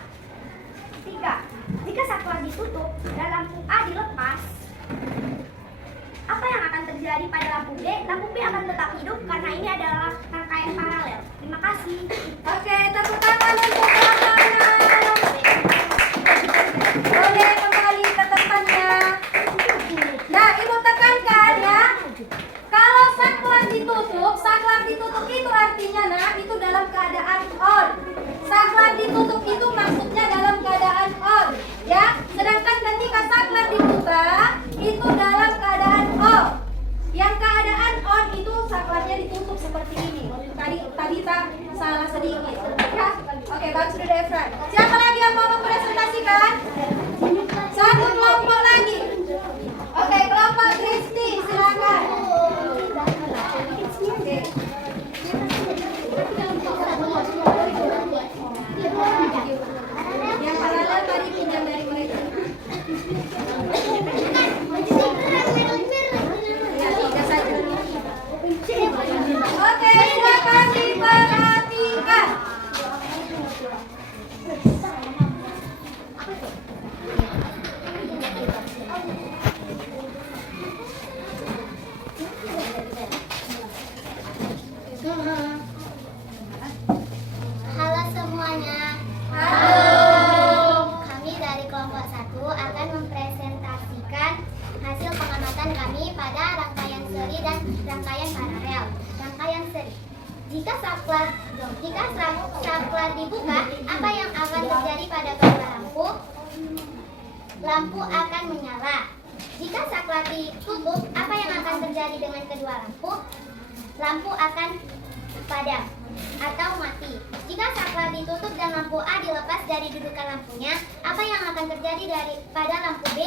3. Jika saklar ditutup dan lampu A dilepas, apa yang akan terjadi pada lampu B? Lampu B akan tetap hidup karena ini adalah rangkaian paralel. Terima kasih. Oke, tepuk tangan untuk anak-anak. Boleh kembali ke tempatnya. Nah, Ibu tekankan ya. Kalau saklar ditutup itu artinya, nah, itu dalam keadaan on. Saklar ditutup itu maksudnya dalam keadaan on, ya. Sedangkan ketika saklar dibuka itu dalam keadaan off. Yang keadaan on itu saklarnya ditutup seperti ini. Tadi salah sedikit. Ya. Oke, bagus sudah Efran. Siapa lagi yang mau mempresentasikan? Satu kelompok lagi. Oke, kelompok Kristi, silakan. Oke. Yang paralel tadi pinjam dari mereka. Ya, 3 saja. Oke, silakan diperhatikan. Halo semuanya. Halo. Kami dari kelompok 1 akan mempresentasikan hasil pengamatan kami pada rangkaian seri dan rangkaian paralel. Rangkaian seri. Jika saklar dibuka, apa yang akan terjadi pada kedua lampu? Lampu akan menyala. Jika saklar ditutup, apa yang akan terjadi dengan kedua lampu? Lampu akan padam atau mati. Jika saklar ditutup dan lampu A dilepas dari dudukan lampunya, apa yang akan terjadi pada lampu B?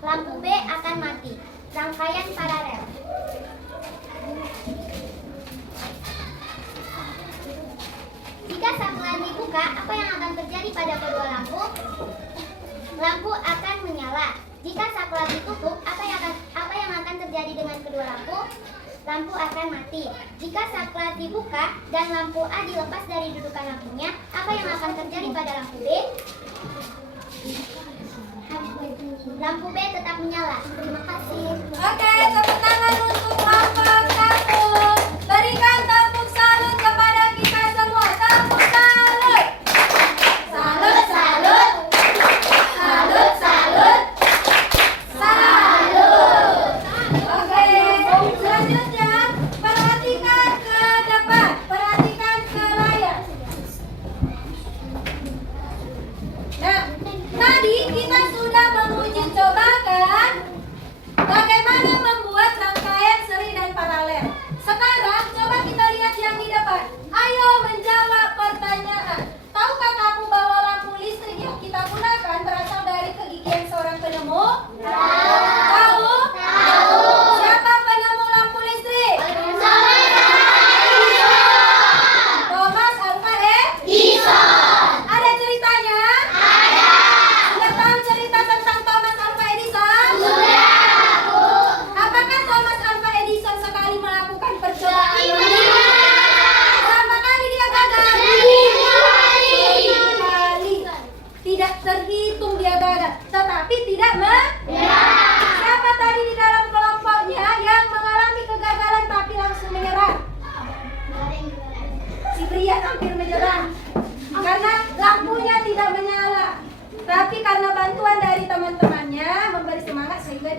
Lampu B akan mati. Rangkaian paralel. Jika saklar dibuka, apa yang akan terjadi pada kedua lampu? Lampu akan menyala. Jika saklar ditutup, apa yang akan terjadi dengan kedua lampu? Lampu akan mati. Jika saklar dibuka dan lampu A dilepas dari dudukan lampunya, apa yang akan terjadi pada lampu B? Lampu B tetap menyala. Terima kasih. Oke, tepuk tangan untuk kelompok 1. Berikan tepuk salut kepada kita semua. Tepuk salut. Salut, salut. Salut, salut. Salut. Oke, selanjutnya perhatikan ke depan. Perhatikan ke layar. Nah, tadi kita sudah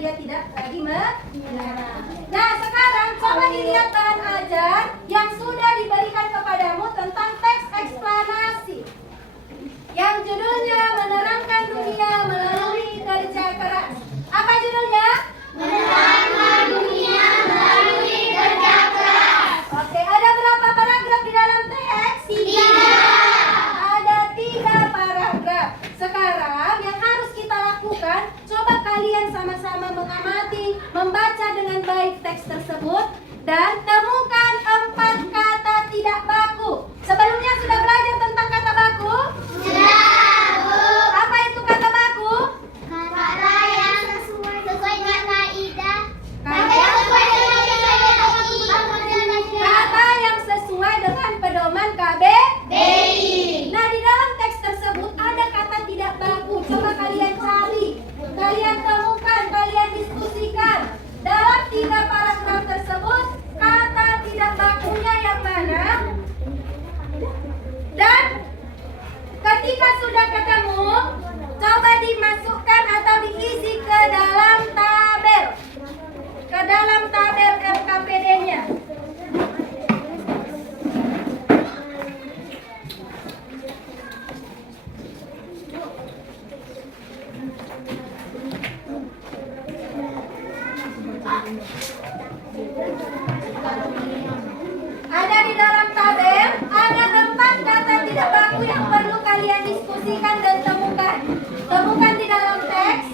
dia tidak lagi melarang. Nah, sekarang coba dilihat bahan ajar yang sudah diberikan kepadamu tentang teks eksplanasi. Yang judulnya menerangkan dunia melalui kerja keras. Apa judulnya? Menerangkan dunia melalui kerja keras. Oke, ada berapa paragraf di dalam teks? 3. Ada 3 paragraf. Sekarang yang harus kita lakukan, coba kalian sama-sama mengamati, membaca dengan baik teks tersebut dan temukan 4 kata tidak baku. Sebelumnya sudah belajar tentang kata baku? Sudah, Bu. Apa itu kata baku? Kata yang sesuai dengan kaidah. Kata yang sesuai dengan pedoman KBBI. Nah, di dalam teks tersebut ada kata tidak baku. Coba kalian cari, kalian temukan, kalian diskusikan. Dalam 3 paragraf tersebut, kata tidak bakunya yang mana? Dan ketika sudah ketemu, coba dimasukkan atau diisi ke dalam tabel. Ke dalam tabel LKPD-nya. Ada di dalam tabel, ada 4 kata tidak baku yang perlu kalian diskusikan dan temukan. Temukan di dalam teks.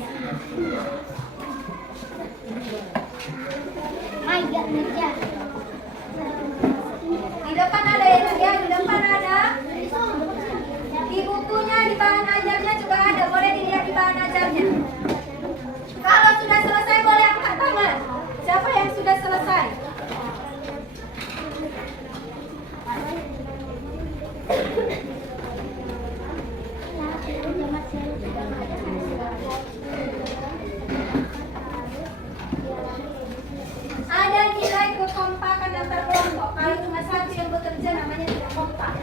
Di depan ada ya, di depan ada. Di bukunya, di bahan ajarnya juga ada. Boleh dilihat di bahan ajarnya. Kalau sudah selesai boleh angkat tangan. Siapa yang sudah selesai? Ada nilai kekompakan antar kelompok. Kalau cuma satu yang bekerja namanya tidak kompak.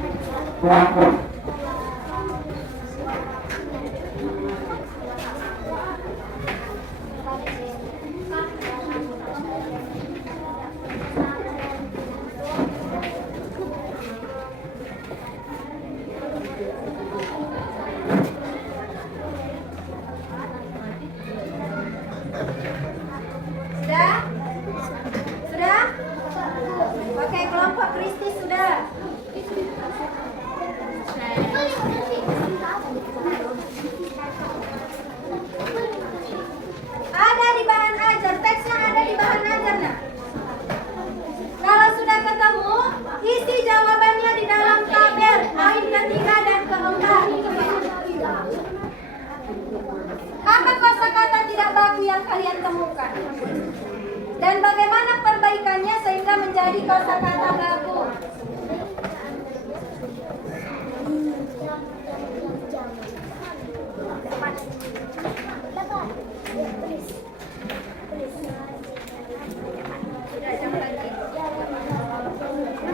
Sudah? Sudah? Oke, kelompok Kristi sudah. Ada di bahan ajar, teksnya ada di bahan ajar. Nah, kalau sudah ketemu, isi jawabannya di dalam tabel poin ketiga dan keempat. Apa kosakata tidak baku yang kalian temukan? Dan bagaimana perbaikannya sehingga menjadi kosakata baku?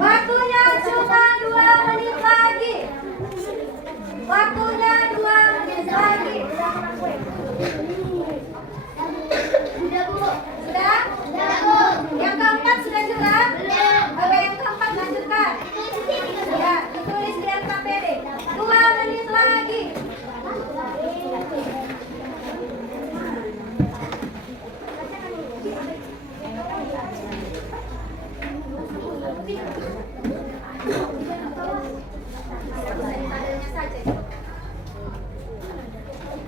Waktunya cuma 2 menit lagi. Waktunya 2 menit lagi. Sudah? Yang keempat sudah juga? Oke, yang keempat lanjutkan. Ya, ditulis di LKPD. 2 menit lagi.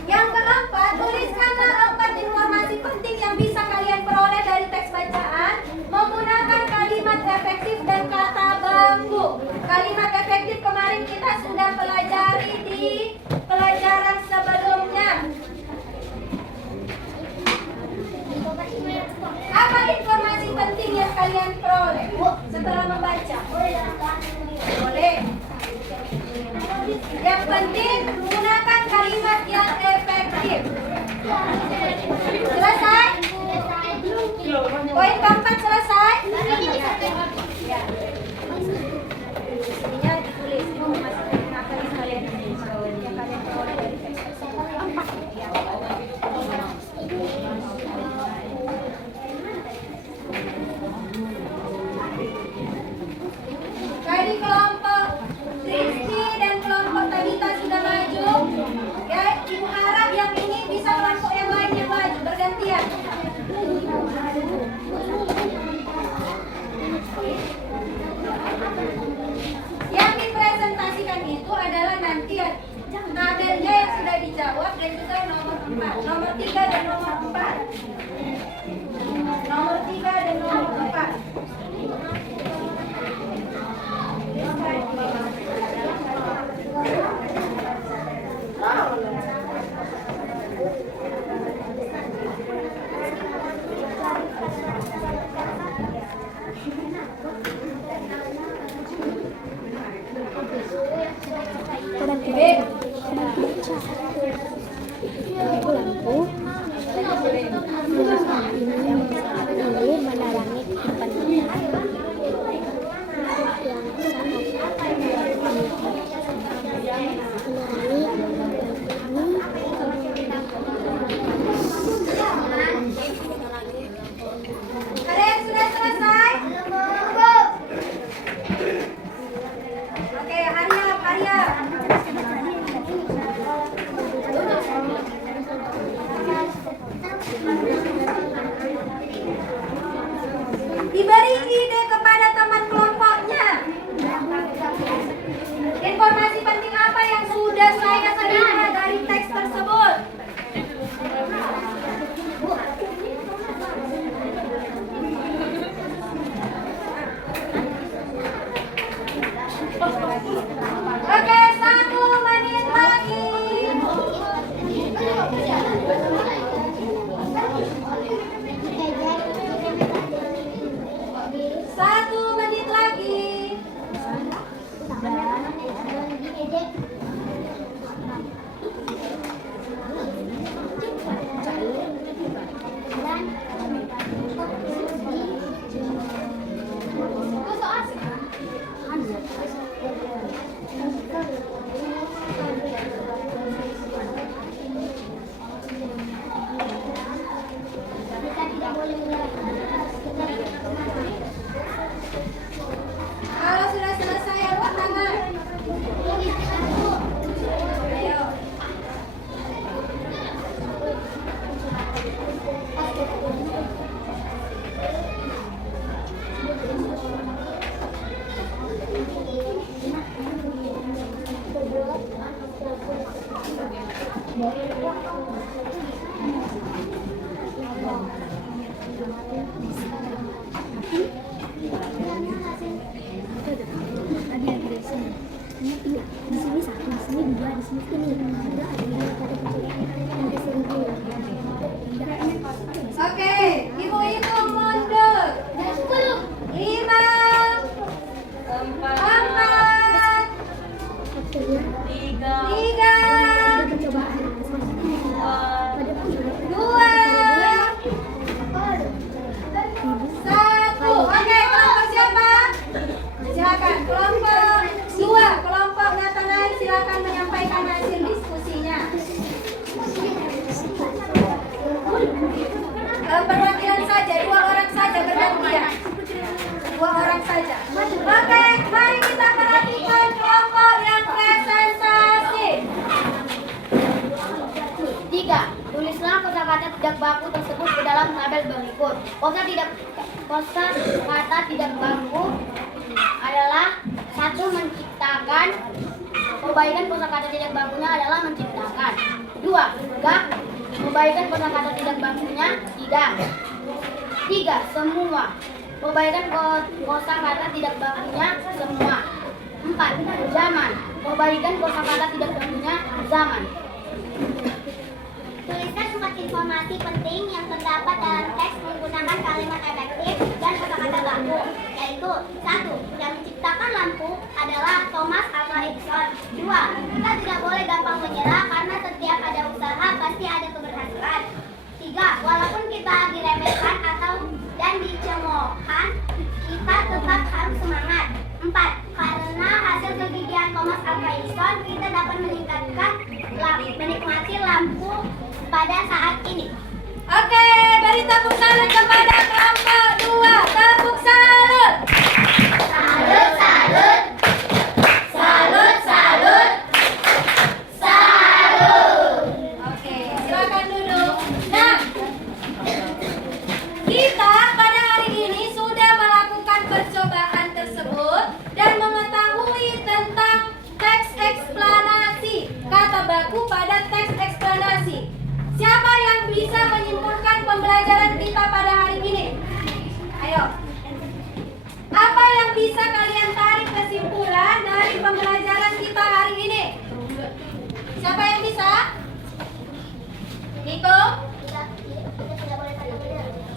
Yang keempat, tuliskanlah 4 informasi penting yang bisa kalian peroleh dari teks bacaan menggunakan kalimat efektif dan kata baku. Kalimat efektif kemarin kita sudah pelajari di pelajaran sebelumnya. pertanyaannya yang sudah dijawab dan juga nomor 4. Nomor 3 dan nomor 4. Nomor 3 dan nomor 4. Ini menerangi kehidupan Ada yang sudah selesai? Oke, Arya. Diberi ide kepada teman kelompoknya. Informasi penting apa yang sudah saya terima dari teks tersebut? Oke, 1 menit lagi. 1 menit lagi. Kalau sudah selesai angkat tangan. Ayo. Oke, ibu hitung mundur. 5, 4, 3, 2, 1. Oke, kelompok siapa? Silakan. Kelompok 2, kelompok Nathanael, silakan menyampaikan hasil diskusinya. Perwakilan saja, 2 orang saja bergantian. 2 orang saja. Oke, mari kita perhatikan kelompok yang presentasi. 3. Tulislah kosakata tidak baku tersebut ke dalam tabel berikut. Kosakata tidak baku adalah 1. Menciptakan. Perbaikan kosakata tidak bakunya adalah menciptakan. 2. Gak. Perbaikan kosakata tidak bakunya tidak. 3. Semua. Perbaikan kosakata tidak bakunya semua. 4. Zaman. Perbaikan kosakata tidak bakunya zaman. Tuliskan surat informasi penting yang terdapat dalam teks menggunakan kalimat efektif dan kosakata baku, yaitu 1. Yang menciptakan lampu adalah Thomas Alva Edison. 2. Kita tidak boleh gampang menyerah karena setiap ada usaha pasti ada keberhasilan. 3. Walaupun kita diremehkan atau dan dicemoohkan, kita tetap harus semangat. 4. Karena hasil kegigihan Thomas Alva Edison, kita dapat menikmati lampu pada saat ini. Oke, beri tepuk salut kepada kelompok 2. Tepuk salut. Salut, salut. Salut, salut. Salut. Oke, silakan duduk. Nah, kita pada hari ini sudah melakukan percobaan tersebut dan mengetahui tentang teks eksplanasi kata baku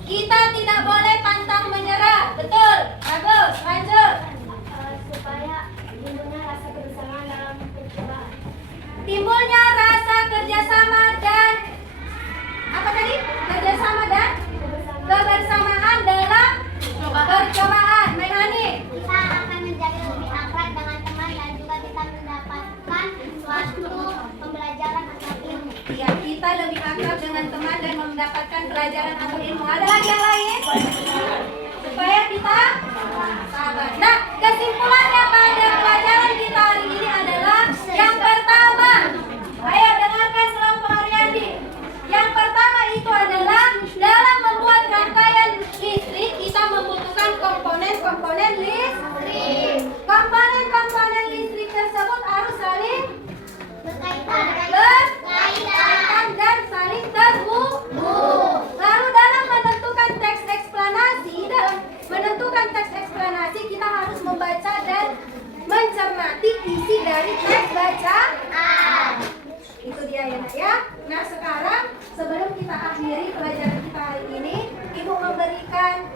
Kita tidak boleh pantang menyerah. Betul. Bagus. Lanjut. Supaya timbulnya rasa kebersamaan dalam percobaan. Timbulnya rasa kerjasama dan apa tadi? Kerjasama dan kebersamaan dalam percobaan. Melani. Kita akan menjadi lebih akrab dengan teman dan juga kita mendapatkan suatu pembelajaran atau ilmu. Ya, kita lebih akrab dengan teman dan mendapatkan pelajaran atau ilmu. Ada lagi yang lain? Supaya kita sabar. Nah, kesimpulannya pada pelajaran kita hari ini adalah yang pertama. Ayo dengarkan selompok Ariandi. Yang pertama itu adalah dalam membuat rangkaian listrik kita membutuhkan komponen-komponen listrik. Komponen-komponen listrik tersebut harus saling berkaitan dan saling terhubung. Lalu dalam menentukan teks eksplanasi, kita harus membaca dan mencermati isi dari teks bacaan. Itu dia ya nak ya. Nah sekarang sebelum kita akhiri pelajaran kita hari ini, Ibu memberikan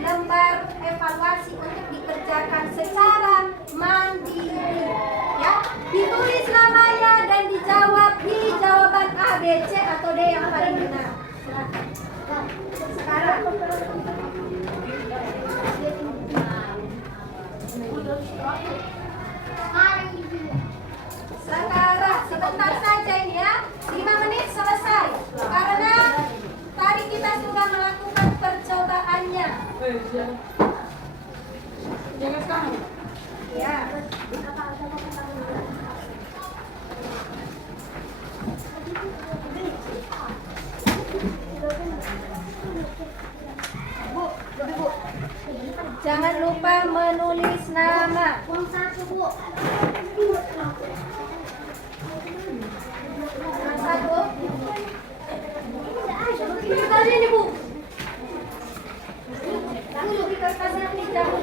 lembar evaluasi untuk dikerjakan secara mandiri. Ya, ditulis namanya dan dijawab di jawaban A, B, C atau D yang paling benar. Silakan. Sekarang sebentar saja ini ya, 5 menit selesai. Karena tadi kita sudah melakukan percobaannya. Jangan sekarang. Ya. Jangan lupa menulis nama. Uang 1, Bu. Satu. Tadi ini Bu. Dulu di kertasnya ini jauh.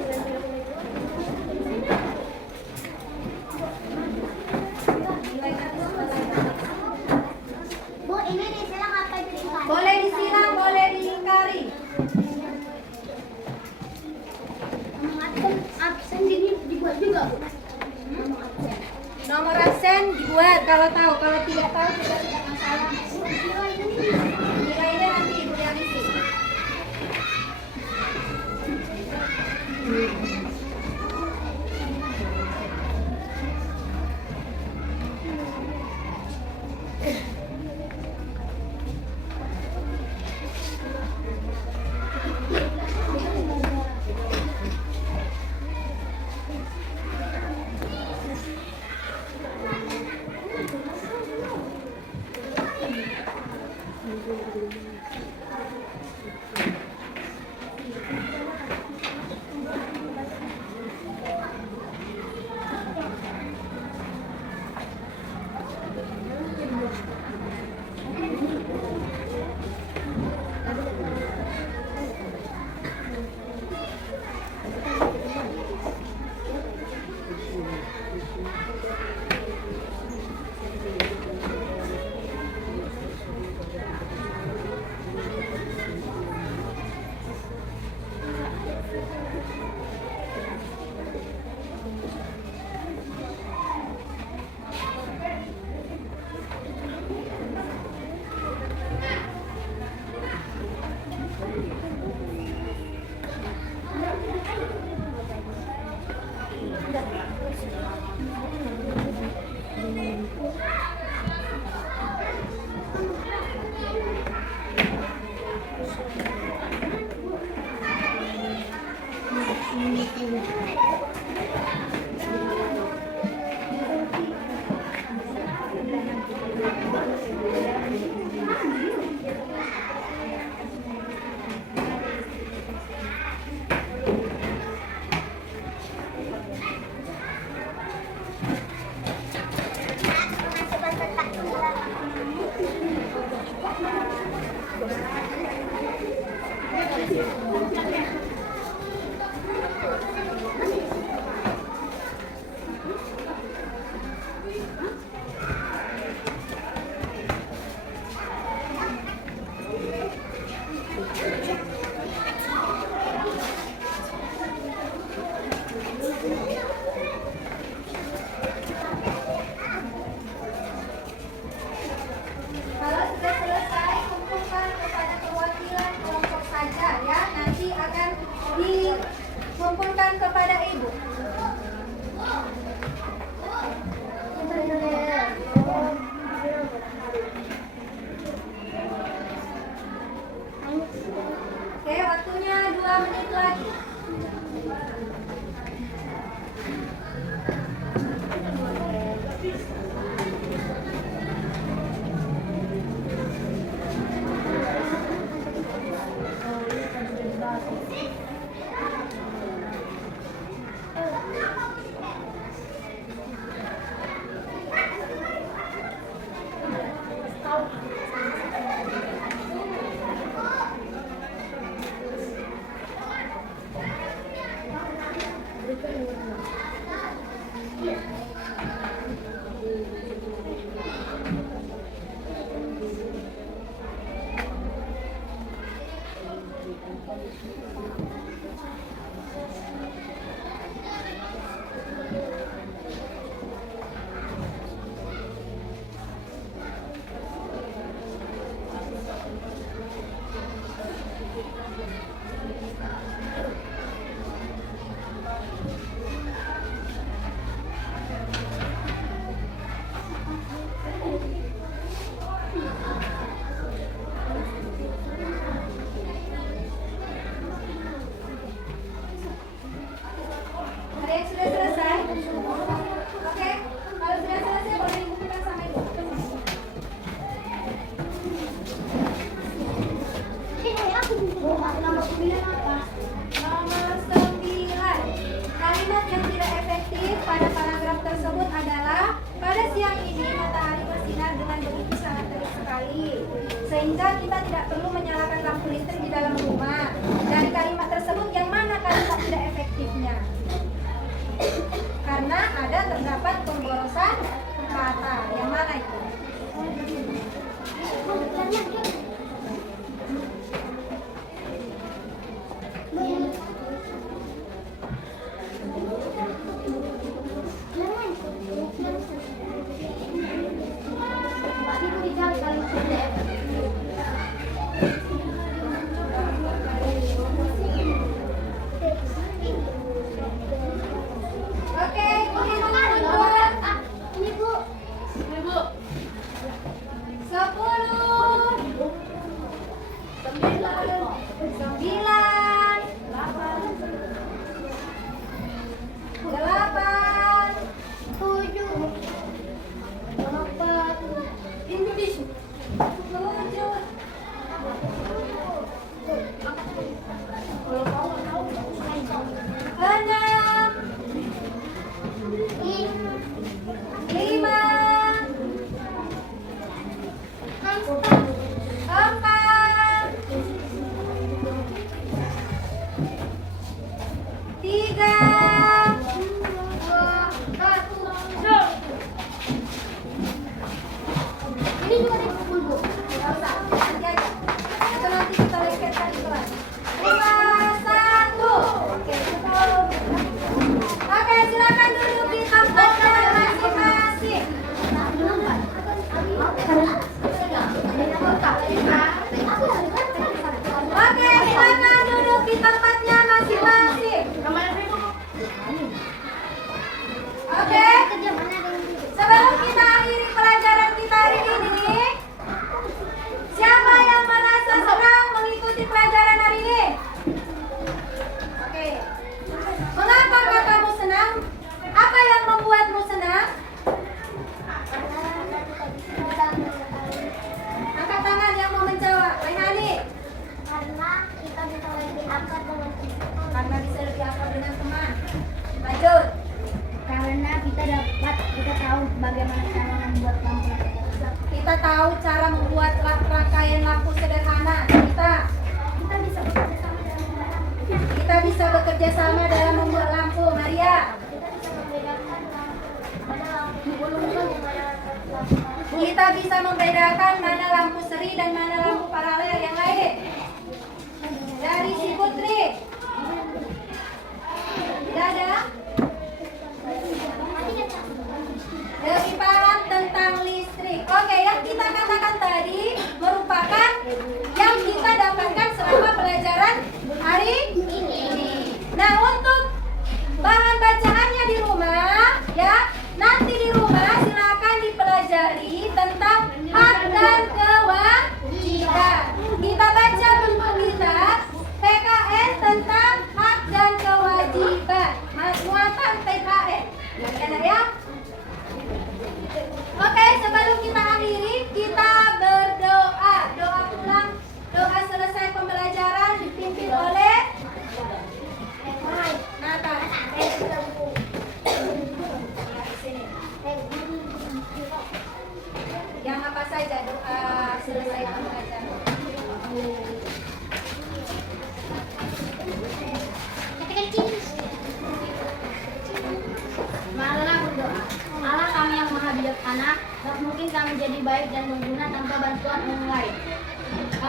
Bu, ini disilang apa diingkari? Boleh disilang, boleh diingkari. Absen dibuat juga, Bu. Nomor absen dibuat kalau tahu, kalau tidak tahu juga tidak masalah. Nilainya nanti Ibu yang isi. menit lagi. Ada yang sudah selesai? Oke, kalau sudah selesai boleh dibukukan sama ibu. Nomor 9. Kalimat yang tidak efektif pada paragraf tersebut adalah pada siang ini matahari bersinar dengan begitu sangat terik sekali, sehingga kita tidak perlu menyalakan lampu listrik di dalam rumah. Dari kalimat tersebut yang mana kalimat tidak efektifnya? Karena ada terdapat pemborosan kata. Yang mana itu? Oke, ini menunjukkan 3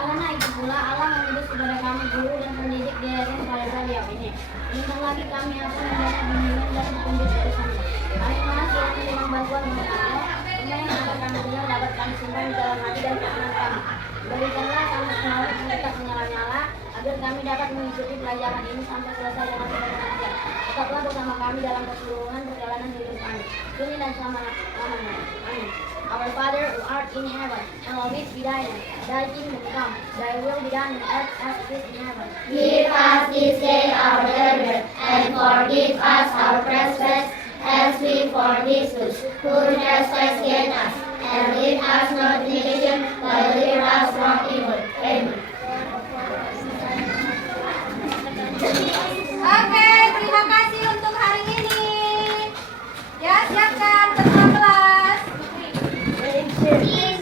Karena itu pula Allah mengutus kepada kami guru dan pendidik di hari pada beliau ini. Minta lagi kami akan mendapat bimbingan dan petunjuk dari sana. Kami mohon kiranya dengan bantuan Allah, semua yang akan kami dengar dapat kami simpan di dalam hati dan pikiran kami. Berikanlah kami semangat yang tetap menyala-nyala, agar kami dapat mengikuti pelajaran ini sampai selesai dengan sebaik-baiknya. Tetaplah bersama kami dalam keseluruhan perjalanan hidup kami. Kini dan selama-lamanya. Amin. Our Father who art in heaven, hallowed be thy name. Thy kingdom come, thy will be done on earth as it is in heaven. Give us this day our daily bread, and forgive us our trespasses, as we forgive those who trespass against us. And lead us not into temptation, but deliver us from evil. Amen. Oke, terima kasih untuk hari ini. Ya, siapkan ketua kelas. Thank you.